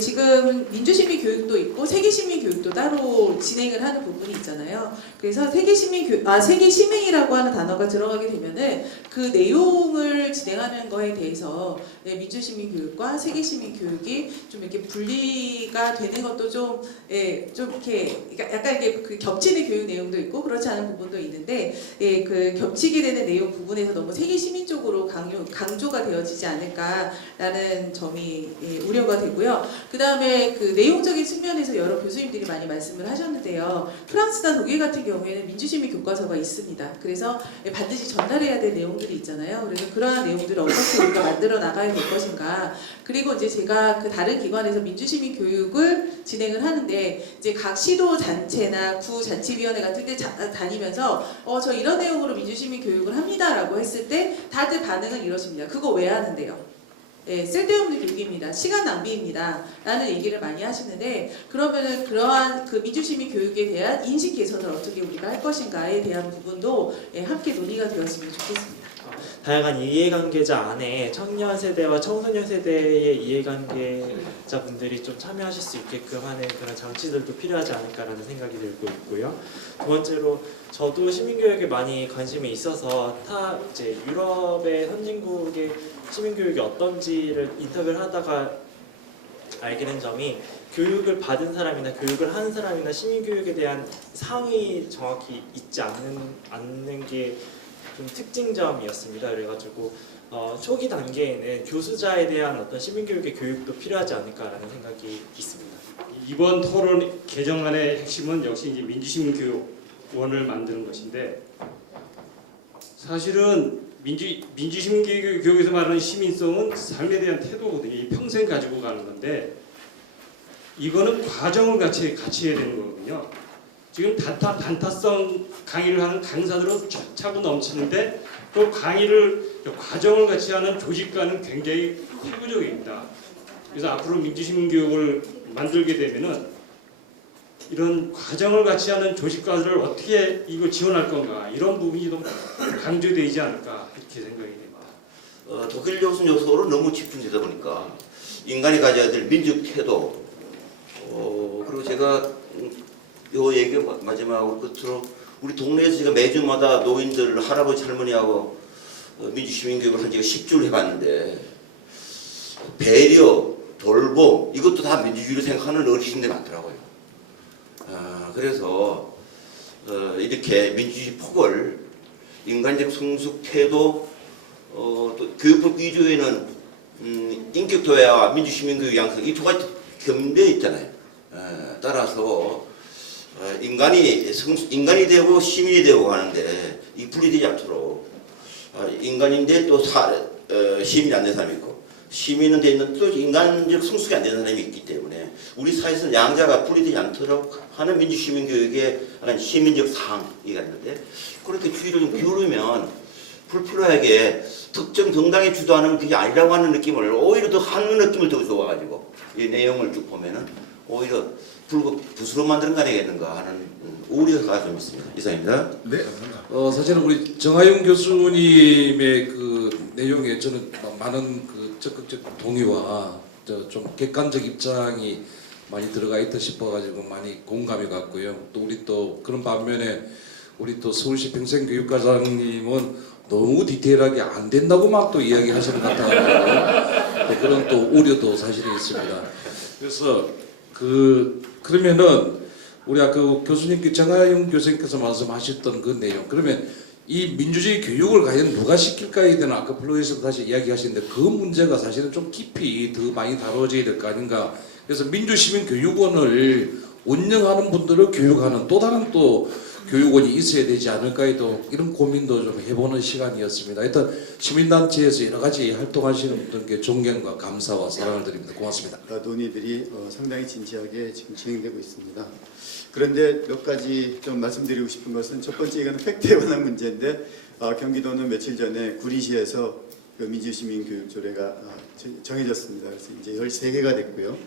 지금 민주시민 교육도 있고 세계 시민 교육도 따로 진행을 하는 부분이 있잖아요. 그래서 세계 시민이라고 하는 단어가 들어가게 되면은 그 내용을 진행하는 거에 대해서 민주시민 교육과 세계 시민 교육이 좀 이렇게 분리가 되는 것도 좀 이렇게 약간 이게 겹치는 교육 내용도 있고 그렇지 않은 부분도 있는데 겹치게 되는 내용 부분에서 너무 세계 시민 쪽으로 강조가 되어지지 않을까라는 점이 우려가 되고요. 그 다음에 내용적인 측면에서 여러 교수님들이 많이 말씀을 하셨는데요. 프랑스나 독일 같은 경우에는 민주시민 교과서가 있습니다. 그래서 반드시 전달해야 될 내용들이 있잖아요. 그래서 그러한 내용들을 어떻게 우리가 만들어 나가야 될 것인가. 그리고 이제 제가 다른 기관에서 민주시민 교육을 진행을 하는데 이제 각 시도 단체나 구 자치위원회 같은 데 다니면서 저 이런 내용으로 민주시민 교육을 합니다라고 했을 때 다들 반응은 이러십니다. 그거 왜 하는데요? 쓸데없는 교육입니다. 시간 낭비입니다. 라는 얘기를 많이 하시는데 그러면은 그러한 민주시민 교육에 대한 인식 개선을 어떻게 우리가 할 것인가에 대한 부분도 함께 논의가 되었으면 좋겠습니다. 다양한 이해관계자 안에 청년 세대와 청소년 세대의 이해관계자분들이 좀 참여하실 수 있게끔 하는 그런 장치들도 필요하지 않을까라는 생각이 들고 있고요. 두 번째로 저도 시민교육에 많이 관심이 있어서 이제 유럽의 선진국의 시민교육이 어떤지를 인터뷰를 하다가 알게 된 점이 교육을 받은 사람이나 교육을 하는 사람이나 시민교육에 대한 상이 정확히 있지 않는 게 좀 특징점이었습니다. 그래가지고 초기 단계에는 교수자에 대한 어떤 시민교육의 교육도 필요하지 않을까라는 생각이 있습니다. 이번 토론 개정안의 핵심은 역시 이제 민주시민교육원을 만드는 것인데 사실은 민주시민교육에서 말하는 시민성은 삶에 대한 태도거든요. 평생 가지고 가는 건데 이거는 과정을 같이 해야 되는 거거든요. 지금 단타성 강의를 하는 강사들은 차고 넘치는데 그 과정을 같이 하는 조직과는 굉장히 세부적입니다. 그래서 앞으로 민주시민교육을 만들게 되면은 이런 과정을 같이 하는 조직과를 어떻게 이걸 지원할 건가 이런 부분이 좀 강조되지 않을까 이렇게 생각이 됩니다. 독일 교수 요소로 너무 집중되다 보니까 인간이 가져야 될 민족 태도 그리고 제가 요 얘기 마지막으로 끝으로 우리 동네에서 제가 매주마다 노인들 할아버지 할머니하고 민주시민교육을 한 지가 10주를 해봤는데 배려, 돌봄 이것도 다 민주주의로 생각하는 어르신들이 많더라고요. 그래서 이렇게 민주주의 폭을 인간적 성숙 태도 또 교육법 위주에는 인격 도야와 민주시민교육 양성 이 두 가지 겸비되어 있잖아요. 따라서 인간이 되고 시민이 되고 하는데 이 분리되지 않도록 인간인데 또 시민이 안 되는 사람이 있고 시민은 돼 있는 또 인간적 성숙이 안 되는 사람이 있기 때문에 우리 사회에서는 양자가 분리되지 않도록 하는 민주시민교육의 약간 시민적 사항이 있는데 그렇게 주의를 좀 기울이면 불필요하게 특정 정당이 주도하는 그게 아니라고 하는 느낌을 오히려 더 하는 느낌을 더 줘가지고 이 내용을 쭉 보면은 오히려 부스로 만드는 거 아니겠는가 하는 우려가 좀 있습니다. 이상입니다. 네. 사실은 우리 정하용 교수님의 그 내용에 저는 많은 그 적극적 동의와 좀 객관적 입장이 많이 들어가 있다 싶어가지고 많이 공감이 갔고요. 또 우리 또 그런 반면에 우리 또 서울시 평생교육과장님은 너무 디테일하게 안 된다고 막 또 이야기하시는 것 같아요. 그런 또 우려도 사실은 있습니다. 그래서 그러면은 우리 아까 교수님께 정하용 교수님께서 말씀하셨던 그 내용, 그러면 이 민주주의 교육을 과연 누가 시킬까에 대한 아까 플로에서 다시 이야기하시는데 그 문제가 사실은 좀 깊이 더 많이 다뤄져야 될 거 아닌가. 그래서 민주시민교육원을 운영하는 분들을 교육하는 또 다른 또 교육원이 있어야 되지 않을까에 또 이런 고민도 좀 해보는 시간이었습니다. 일단 시민단체에서 여러 가지 활동하시는 분들께 존경과 감사와 사랑을 드립니다. 고맙습니다. 논의들이 상당히 진지하게 지금 진행되고 있습니다. 그런데 몇 가지 좀 말씀드리고 싶은 것은 첫 번째 이거는 팩트에 관한 문제인데 경기도는 며칠 전에 구리시에서 그 민주시민교육조례가 정해졌습니다. 그래서 이제 13개가 됐고요.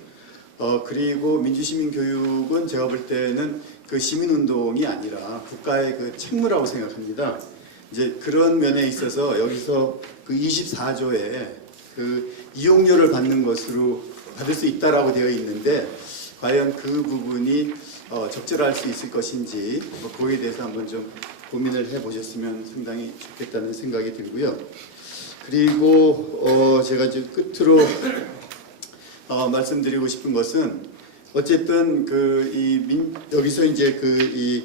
그리고 민주시민교육은 제가 볼 때는 그 시민운동이 아니라 국가의 그 책무라고 생각합니다. 이제 그런 면에 있어서 여기서 그 24조에 그 이용료를 받는 것으로 받을 수 있다라고 되어 있는데 과연 그 부분이 적절할 수 있을 것인지 그거에 대해서 한번 좀 고민을 해보셨으면 상당히 좋겠다는 생각이 들고요. 그리고 제가 이제 끝으로 말씀드리고 싶은 것은 어쨌든 여기서 이제 이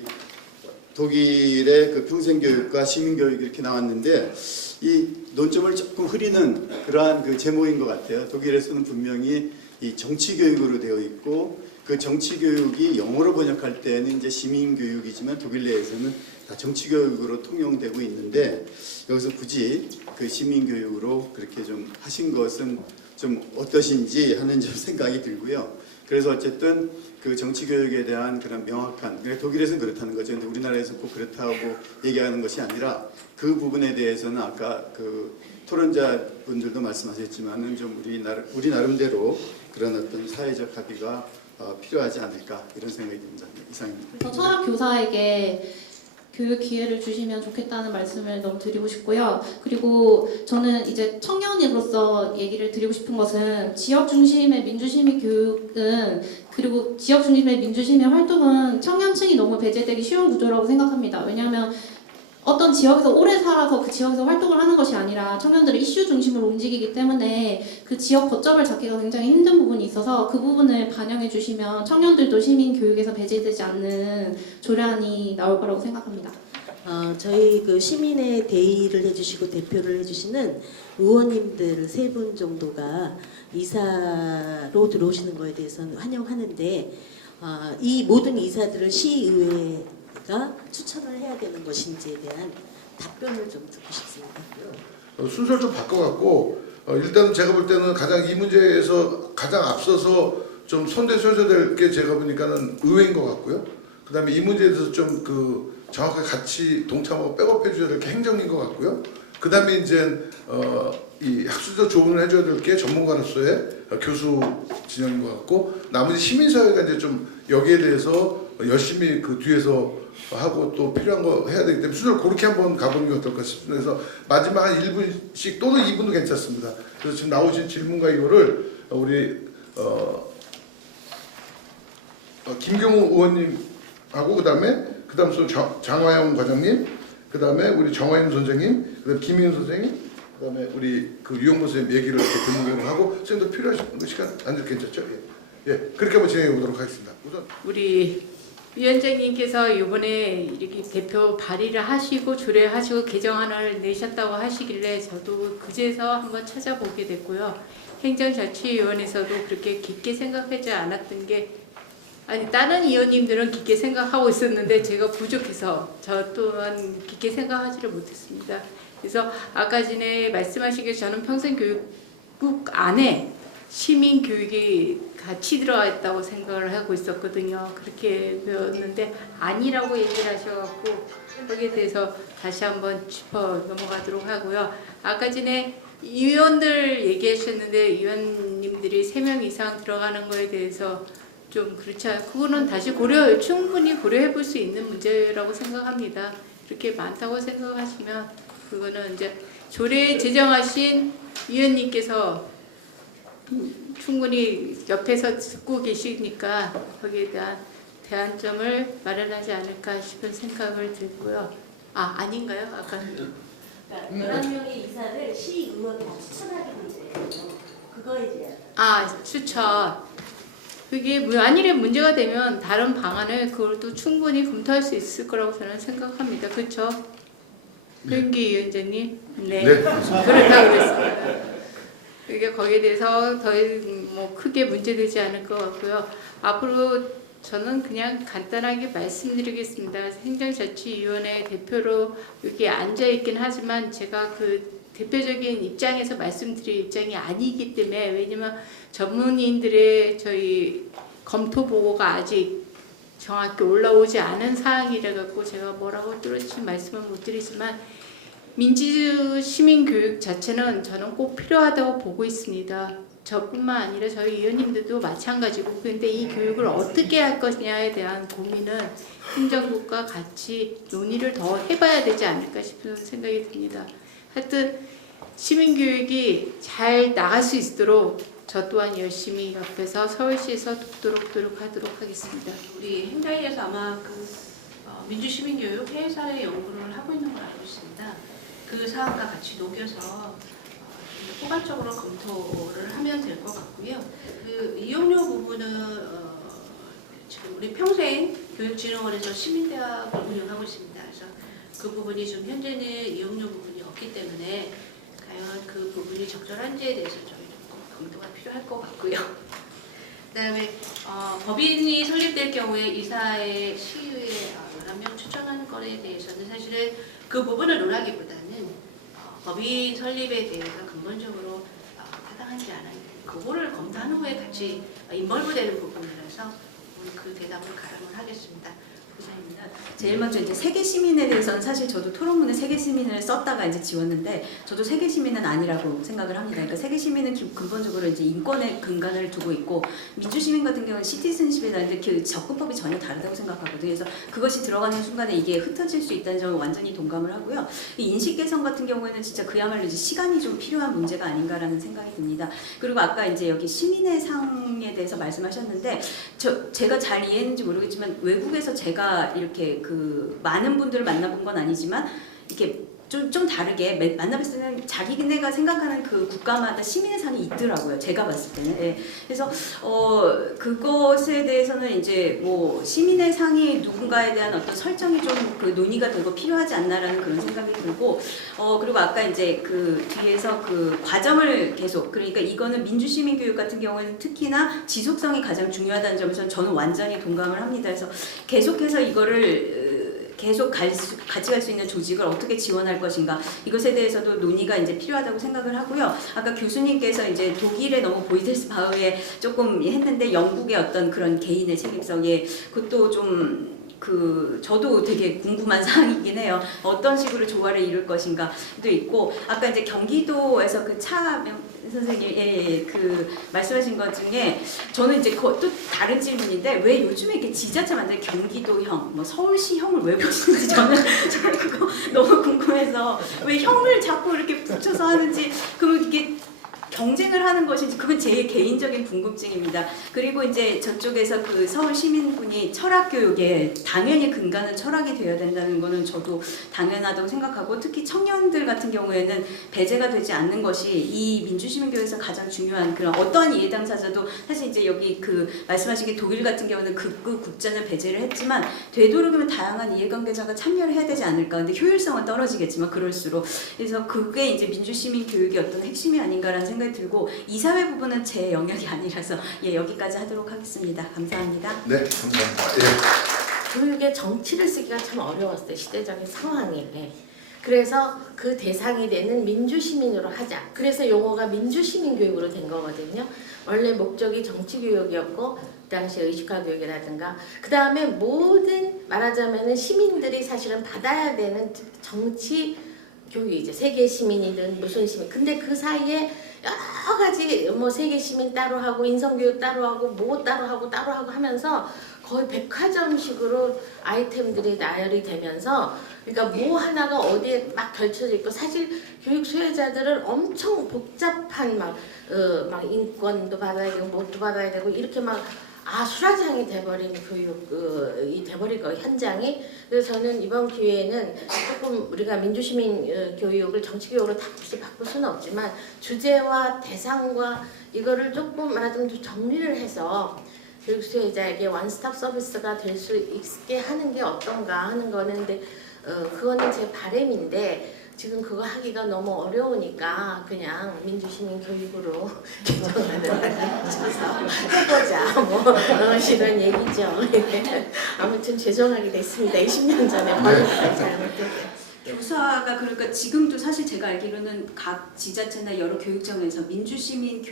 독일의 그 평생교육과 시민교육 이렇게 나왔는데 이 논점을 조금 흐리는 그러한 그 제목인 것 같아요. 독일에서는 분명히 이 정치교육으로 되어 있고 그 정치교육이 영어로 번역할 때는 이제 시민교육이지만 독일 내에서는 다 정치교육으로 통용되고 있는데 여기서 굳이 그 시민교육으로 그렇게 좀 하신 것은 좀 어떠신지 하는 좀 생각이 들고요. 그래서 어쨌든 그 정치교육에 대한 그런 명확한, 독일에서는 그렇다는 거죠. 근데 우리나라에서 꼭 그렇다고 얘기하는 것이 아니라 그 부분에 대해서는 아까 그 토론자분들도 말씀하셨지만은 좀 우리 나름대로 그런 어떤 사회적 합의가 필요하지 않을까 이런 생각이 듭니다. 이상입니다. 그래서 철학 교사에게 교육 기회를 주시면 좋겠다는 말씀을 너무 드리고 싶고요. 그리고 저는 이제 청년으로서 얘기를 드리고 싶은 것은 지역 중심의 민주시민 교육은 그리고 지역 중심의 민주시민 활동은 청년층이 너무 배제되기 쉬운 구조라고 생각합니다. 왜냐하면 어떤 지역에서 오래 살아서 그 지역에서 활동을 하는 것이 아니라 청년들이 이슈 중심으로 움직이기 때문에 그 지역 거점을 잡기가 굉장히 힘든 부분이 있어서 그 부분을 반영해 주시면 청년들도 시민 교육에서 배제되지 않는 조례안이 나올 거라고 생각합니다. 저희 그 시민의 대의를 해주시고 대표를 해주시는 의원님들 3분 정도가 이사로 들어오시는 거에 대해서는 환영하는데 이 모든 이사들을 시의회가 추천을 해야 되는 것인지에 대한 답변을 좀 듣고 싶습니다. 순서를 좀 바꿔갖고 일단 제가 볼 때는 가장 이 문제에서 가장 앞서서 좀 손대셔야 될 게 제가 보니까는 의회인 것 같고요. 그 다음에 이 문제에 대해서 좀 정확하게 같이 동참하고 백업해 줘야 될 게 행정인 것 같고요. 그 다음에 이제 이 학술적 조언을 해줘야 될 게 전문가로서의 교수 진영인 것 같고 나머지 시민사회가 이제 좀 여기에 대해서 열심히 그 뒤에서 하고 또 필요한 거 해야 되기 때문에 순서를 그렇게 한번 가보는 게 어떨까 싶습니다. 그래서 마지막 한 1분씩 또는 2분도 괜찮습니다. 그래서 지금 나오신 질문과 이거를 우리 김경호 의원님하고 그다음 장화영 과장님, 그다음에 우리 정화윤 선생님, 그다음 김희은 선생님, 그다음에 우리 그 유영모 선생님 얘기를 이렇게 듣는 하고 선생님도 필요하신 시간 안 괜찮죠? 예, 그렇게 한번 진행해 보도록 하겠습니다. 우선 우리 위원장님께서 이번에 이렇게 대표 발의를 하시고 조례하시고 개정안을 내셨다고 하시길래 저도 그제서 한번 찾아보게 됐고요. 행정자치위원회에서도 그렇게 깊게 생각하지 않았던 게 아니 다른 의원님들은 깊게 생각하고 있었는데 제가 부족해서 저 또한 깊게 생각하지를 못했습니다. 그래서 아까 전에 말씀하시기에 저는 평생교육국 안에 시민교육이 같이 들어가 있다고 생각을 하고 있었거든요. 그렇게 배웠는데 아니라고 얘기를 하셔갖고 거기에 대해서 다시 한번 짚어 넘어가도록 하고요. 아까 전에 의원들 얘기하셨는데 의원님들이 3명 이상 들어가는 거에 대해서 좀 그렇지 않아요. 그거는 다시 충분히 고려해 볼 수 있는 문제라고 생각합니다. 이렇게 많다고 생각하시면 그거는 이제 조례 제정하신 위원님께서 충분히 옆에서 듣고 계시니까 거기에 대한 대안점을 마련하지 않을까 싶은 생각을 들고요. 아닌가요? 아까 11명의 이사를 시의원이 다 추천하게 문제예요. 그거에 대한 추천. 그게 만일에 문제가 되면 다른 방안을 그것도 충분히 검토할 수 있을 거라고 저는 생각합니다. 그렇죠? 변기 위원장님? 네. 그렇다고 그랬습니다. 그게 거기에 대해서 더 크게 문제되지 않을 것 같고요. 앞으로 저는 그냥 간단하게 말씀드리겠습니다. 행정자치위원회 대표로 여기 앉아 있긴 하지만 제가 그 대표적인 입장에서 말씀드릴 입장이 아니기 때문에, 왜냐면 전문인들의 저희 검토 보고가 아직 정확히 올라오지 않은 사항이라 갖고 제가 뭐라고 뚜렷이 말씀을 못 드리지만 민주 시민 교육 자체는 저는 꼭 필요하다고 보고 있습니다. 저뿐만 아니라 저희 위원님들도 마찬가지고, 그런데 이 교육을 어떻게 할 것이냐에 대한 고민은 행정국과 같이 논의를 더 해봐야 되지 않을까 싶은 생각이 듭니다. 하여튼 시민교육이 잘 나갈 수 있도록 저 또한 열심히 옆에서 서울시에서 돕도록 노력하도록 하겠습니다. 우리 행자위에서 아마 민주시민교육 해외사례 연구를 하고 있는 걸 알고 있습니다. 그 사안과 같이 녹여서 포괄적으로 검토를 하면 될 것 같고요. 그 이용료 부분은 지금 우리 평생교육진흥원에서 시민대학을 운영하고 있습니다. 그래서 그 부분이 좀 현재는 이용료 부분이 없기 때문에 과연 그 부분이 적절한지에 대해서 저희 좀 검토가 필요할 것 같고요. 그다음에 법인이 설립될 경우에 이사의 시의회 11명 추천하는 거에 대해서는 사실은 그 부분을 논하기보다는 법인 설립에 대해서 근본적으로 타당한지 안 하는지 그거를 검토한 후에 같이 인벌브되는 부분이라서 그 대답을 가름을 하겠습니다. 제일 먼저 이제 세계 시민에 대해서는 사실 저도 토론문에 세계 시민을 썼다가 이제 지웠는데 저도 세계 시민은 아니라고 생각을 합니다. 그러니까 세계 시민은 근본적으로 이제 인권의 근간을 두고 있고 민주 시민 같은 경우는 시티즌십이라는데 그 접근법이 전혀 다르다고 생각하거든요. 그래서 그것이 들어가는 순간에 이게 흩어질 수 있다는 점을 완전히 동감을 하고요. 이 인식 개선 같은 경우에는 진짜 그야말로 이제 시간이 좀 필요한 문제가 아닌가라는 생각이 듭니다. 그리고 아까 이제 여기 시민의 상에 대해서 말씀하셨는데 제가 잘 이해했는지 모르겠지만 외국에서 제가 이렇게 그 많은 분들을 만나본 건 아니지만 이렇게 좀 다르게 만나봤을 때는 자기네가 생각하는 그 국가마다 시민의 상이 있더라고요. 제가 봤을 때는. 네. 그래서 그것에 대해서는 이제 뭐 시민의 상이 누군가에 대한 어떤 설정이 좀 그 논의가 되고 필요하지 않나라는 그런 생각이 들고 그리고 아까 이제 그 뒤에서 그 과정을 계속 그러니까 이거는 민주시민 교육 같은 경우에는 특히나 지속성이 가장 중요하다는 점에서 저는 완전히 동감을 합니다. 그래서 계속해서 이거를 계속 같이 갈 수 있는 조직을 어떻게 지원할 것인가 이것에 대해서도 논의가 이제 필요하다고 생각을 하고요. 아까 교수님께서 이제 독일의 너무 보이델스바흐에 조금 했는데 영국의 어떤 그런 개인의 책임성에 그것도 좀 저도 되게 궁금한 사항이긴 해요. 어떤 식으로 조화를 이룰 것인가도 있고 아까 이제 경기도에서 그 선생님 그 말씀하신 것 중에 저는 이제 또 다른 질문인데 왜 요즘에 이렇게 지자체 만들 경기도형, 뭐 서울시형을 왜 보시는지 저는 그거 너무 궁금해서 왜 형을 자꾸 이렇게 붙여서 하는지 그럼 이게 경쟁을 하는 것인지 그건 제 개인적인 궁금증입니다. 그리고 이제 저쪽에서 그 서울 시민분이 철학 교육에 당연히 근간은 철학이 되어야 된다는 거는 저도 당연하다고 생각하고 특히 청년들 같은 경우에는 배제가 되지 않는 것이 이 민주시민교육에서 가장 중요한 그런 어떠한 이해 당사자도 사실 이제 여기 그 말씀하신 독일 같은 경우는 극구 국자는 배제를 했지만 되도록이면 다양한 이해관계자가 참여를 해야 되지 않을까. 근데 효율성은 떨어지겠지만 그럴수록 그래서 그게 이제 민주시민교육의 어떤 핵심이 아닌가라는 생각이 들고 이사회 부분은 제 영역이 아니라서 여기까지 하도록 하겠습니다. 감사합니다. 네, 감사합니다. 교육에 정치를 쓰기가 참 어려웠어요. 시대적인 상황에. 그래서 그 대상이 되는 민주시민으로 하자. 그래서 용어가 민주시민교육으로 된 거거든요. 원래 목적이 정치교육이었고 그 당시 의식화교육이라든가 그 다음에 모든 말하자면 시민들이 사실은 받아야 되는 정치 교육이죠. 세계 시민이든 무슨 시민. 근데 그 사이에 여러 가지 뭐 세계 시민 따로 하고 인성교육 따로 하고 뭐 따로 하고 하면서 거의 백화점식으로 아이템들이 나열이 되면서 그러니까 뭐 하나가 어디에 막 걸쳐져 있고 사실 교육 수혜자들은 엄청 복잡한 막 인권도 받아야 되고 뭐도 받아야 되고 이렇게 막 아수라장이 돼버린 교육이 돼버릴 거예요 현장이. 그래서 저는 이번 기회에는 조금 우리가 민주시민 교육을 정치교육으로 다시 바꿀 수는 없지만 주제와 대상과 이거를 조금 말하자면 좀 정리를 해서 교육 수혜자에게 원스톱 서비스가 될 수 있게 하는 게 어떤가 하는 거는 근데 그거는 제 바람인데 지금 그거 하기가 너무 어려우니까 그냥 민주시민 교육으로 개정하는 해보자 뭐 이런 얘기죠. 아무튼 죄송하게 됐습니다. 20년 전에 잘못했어요. 교사가 그러니까 지금도 사실 제가 알기로는 각 지자체나 여러 교육청에서 민주시민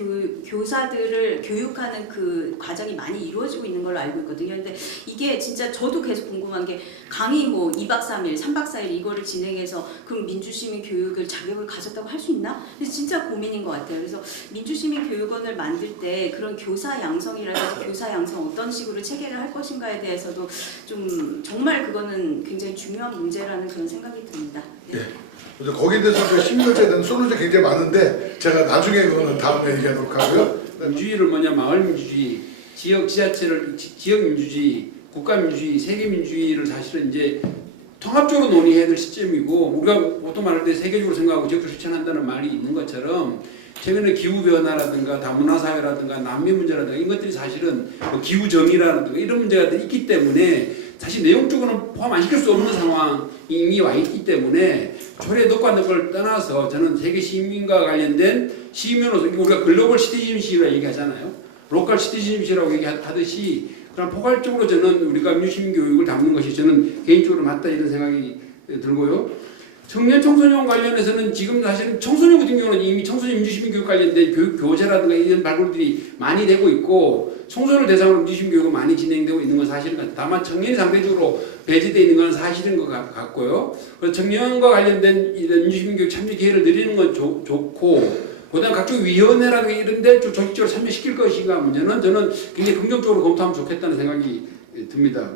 교사들을 교육하는 그 과정이 많이 이루어지고 있는 걸로 알고 있거든요. 근데 이게 진짜 저도 계속 궁금한 게 강의 뭐 2박 3일, 3박 4일 이거를 진행해서 그럼 민주시민 교육을 자격을 가졌다고 할 수 있나? 그래서 진짜 고민인 것 같아요. 그래서 민주시민 교육원을 만들 때 그런 교사 양성이라든지 교사 양성 어떤 식으로 체계를 할 것인가에 대해서도 좀 정말 그거는 굉장히 중요한 문제라는 그런 생각이 듭니다. 네. 그래서 거기에 대해서 시민들에 대한 솔루션 굉장히 많은데 제가 나중에 그거는 다음에 얘기하도록 하고요. 민주주의를 뭐냐 마을 민주주의, 지역 지자체를 지역 민주주의, 국가 민주주의, 세계 민주주의를 사실은 이제 통합적으로 논의해야 될 시점이고 우리가 보통 말할 때 세계적으로 생각하고 지역적으로 실천한다는 말이 있는 것처럼 최근에 기후 변화라든가 다문화 사회라든가 난민 문제라든가 이런 것들이 사실은 뭐 기후 정의라든가 이런 문제가 있기 때문에 사실 내용적으로는 포함 안 시킬 수 없는 상황이 이미 와 있기 때문에 조례 넣고 안 넣고를 떠나서 저는 세계 시민과 관련된 시민으로서 우리가 글로벌 시티즌십이라고 얘기하잖아요. 로컬 시티즌십이라고 얘기하듯이 그런 포괄적으로 저는 우리가 민주시민 교육을 담는 것이 저는 개인적으로 맞다 이런 생각이 들고요. 청년 청소년 관련해서는 지금 사실은 청소년 같은 경우는 이미 청소년 민주시민 교육 관련된 교육 교재라든가 이런 발굴들이 많이 되고 있고 청소년을 대상으로 민주시민 교육은 많이 진행되고 있는 건 사실은 다만 청년이 상대적으로 배제되어 있는 건 사실인 것 같고요. 청년과 관련된 이런 민주시민 교육 참여 기회를 늘리는 건 좋고 그다음 각종 위원회라든가 이런 데 조직적으로 참여시킬 것인가 문제는 저는 굉장히 긍정적으로 검토하면 좋겠다는 생각이 듭니다.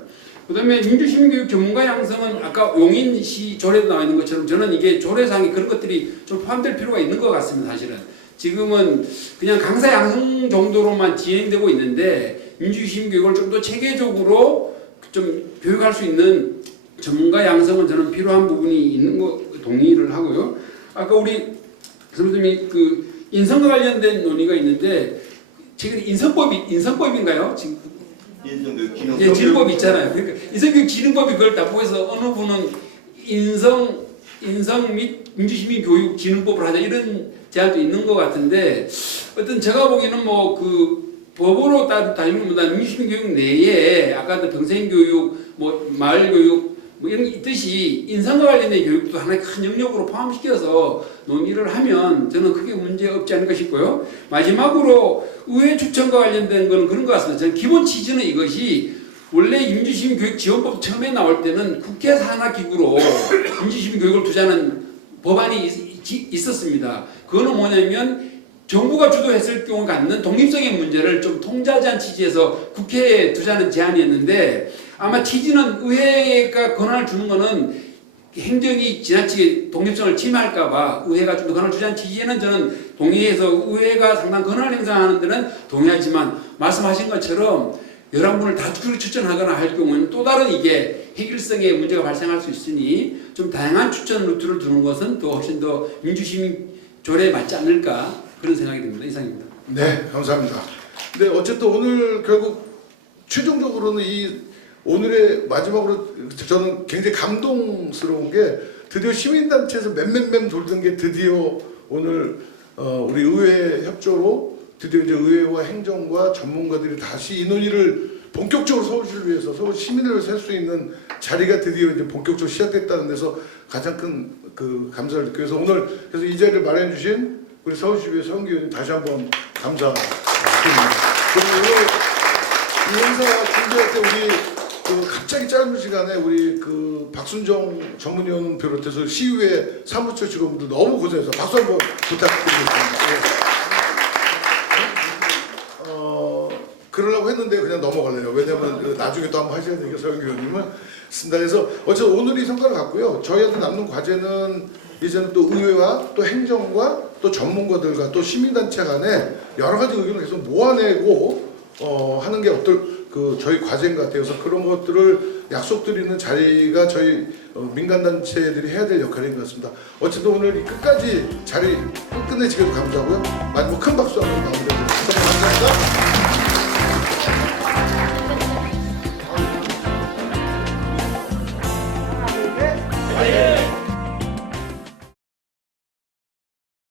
그 다음에 민주시민교육 전문가 양성은 아까 용인시 조례도 나와 있는 것처럼 저는 이게 조례상에 그런 것들이 좀 포함될 필요가 있는 것 같습니다. 사실은 지금은 그냥 강사 양성 정도로만 진행되고 있는데 민주시민교육을 좀 더 체계적으로 좀 교육할 수 있는 전문가 양성은 저는 필요한 부분이 있는 거 동의를 하고요. 아까 우리 선생님이 그 인성과 관련된 논의가 있는데 지금 인성법인가요? 지금 인성교육 기능. 예, 기능법 있잖아요. 그러니까 인성교육 기능법이 그걸 다 보여서 어느 분은 인성 및 민주시민 교육 기능법을 하자 이런 제안도 있는 것 같은데 어떤 제가 보기에는 뭐 그 법으로 다니는 것보다 민주시민 교육 내에 아까 평생 교육, 뭐 마을 교육 뭐 이런 게 있듯이 인성과 관련된 교육도 하나의 큰 영역으로 포함시켜서 논의를 하면 저는 크게 문제 없지 않을까 싶고요. 마지막으로 의회 추천과 관련된 거는 그런 것 같습니다. 저는 기본 취지는 이것이 원래 민주시민 교육 지원법 처음에 나올 때는 국회 산하기구로 민주시민 교육을 두자는 법안이 있었습니다. 그거는 뭐냐면 정부가 주도했을 경우 갖는 독립성의 문제를 좀 통제하자는 취지에서 국회에 두자는 제안이었는데 아마 취지는 의회가 권한을 주는 거는 행정이 지나치게 독립성을 침해할까봐 의회가 좀 더 권한을 주자는 취지에는 저는 동의해서 의회가 상당 권한을 행사하는 데는 동의하지만 말씀하신 것처럼 11분을 다 추천하거나 할 경우는 또 다른 이게 해결성의 문제가 발생할 수 있으니 좀 다양한 추천 루트를 두는 것은 또 훨씬 더 민주시민 조례에 맞지 않을까 그런 생각이 듭니다. 이상입니다. 네, 감사합니다. 근데 어쨌든 오늘 결국 최종적으로는 이 오늘의 마지막으로 저는 굉장히 감동스러운 게 드디어 시민단체에서 맴맴맴 돌던 게 드디어 오늘 우리 의회 협조로 드디어 이제 의회와 행정과 전문가들이 다시 이 논의를 본격적으로 서울시를 위해서 서울 시민을 위해서 할 수 있는 자리가 드디어 이제 본격적으로 시작됐다는 데서 가장 큰 그 감사를 느껴요. 그래서 오늘 그래서 이 자리를 마련해 주신 우리 서울시의회 서은기 의원님 다시 한번 감사드립니다. 그리고 오늘 이 행사 준비할 때 우리 그 갑자기 짧은 시간에 우리 그 박순정 전문위원 비롯해서 시의회 사무처 직원분들 너무 고생해서 박수 한번 부탁드리겠습니다. 네. 그러려고 했는데 그냥 넘어갈래요. 왜냐면 나중에 또 한번 하셔야 되니까 서영 의원님은 쓴다 해서 어쨌든 오늘 이 성과를 갖고요. 저희한테 남는 과제는 이제는 또 의회와 또 행정과 또 전문가들과 또 시민단체 간에 여러 가지 의견을 계속 모아내고 하는 게 어떨 저희 과제인 것 같아요. 그래서 그런 것들을 약속드리는 자리가 저희 민간단체들이 해야 될 역할인 것 같습니다. 어쨌든 오늘 이 끝까지 자리 끝내주셔서 감사하고요. 마지막 큰 박수 한번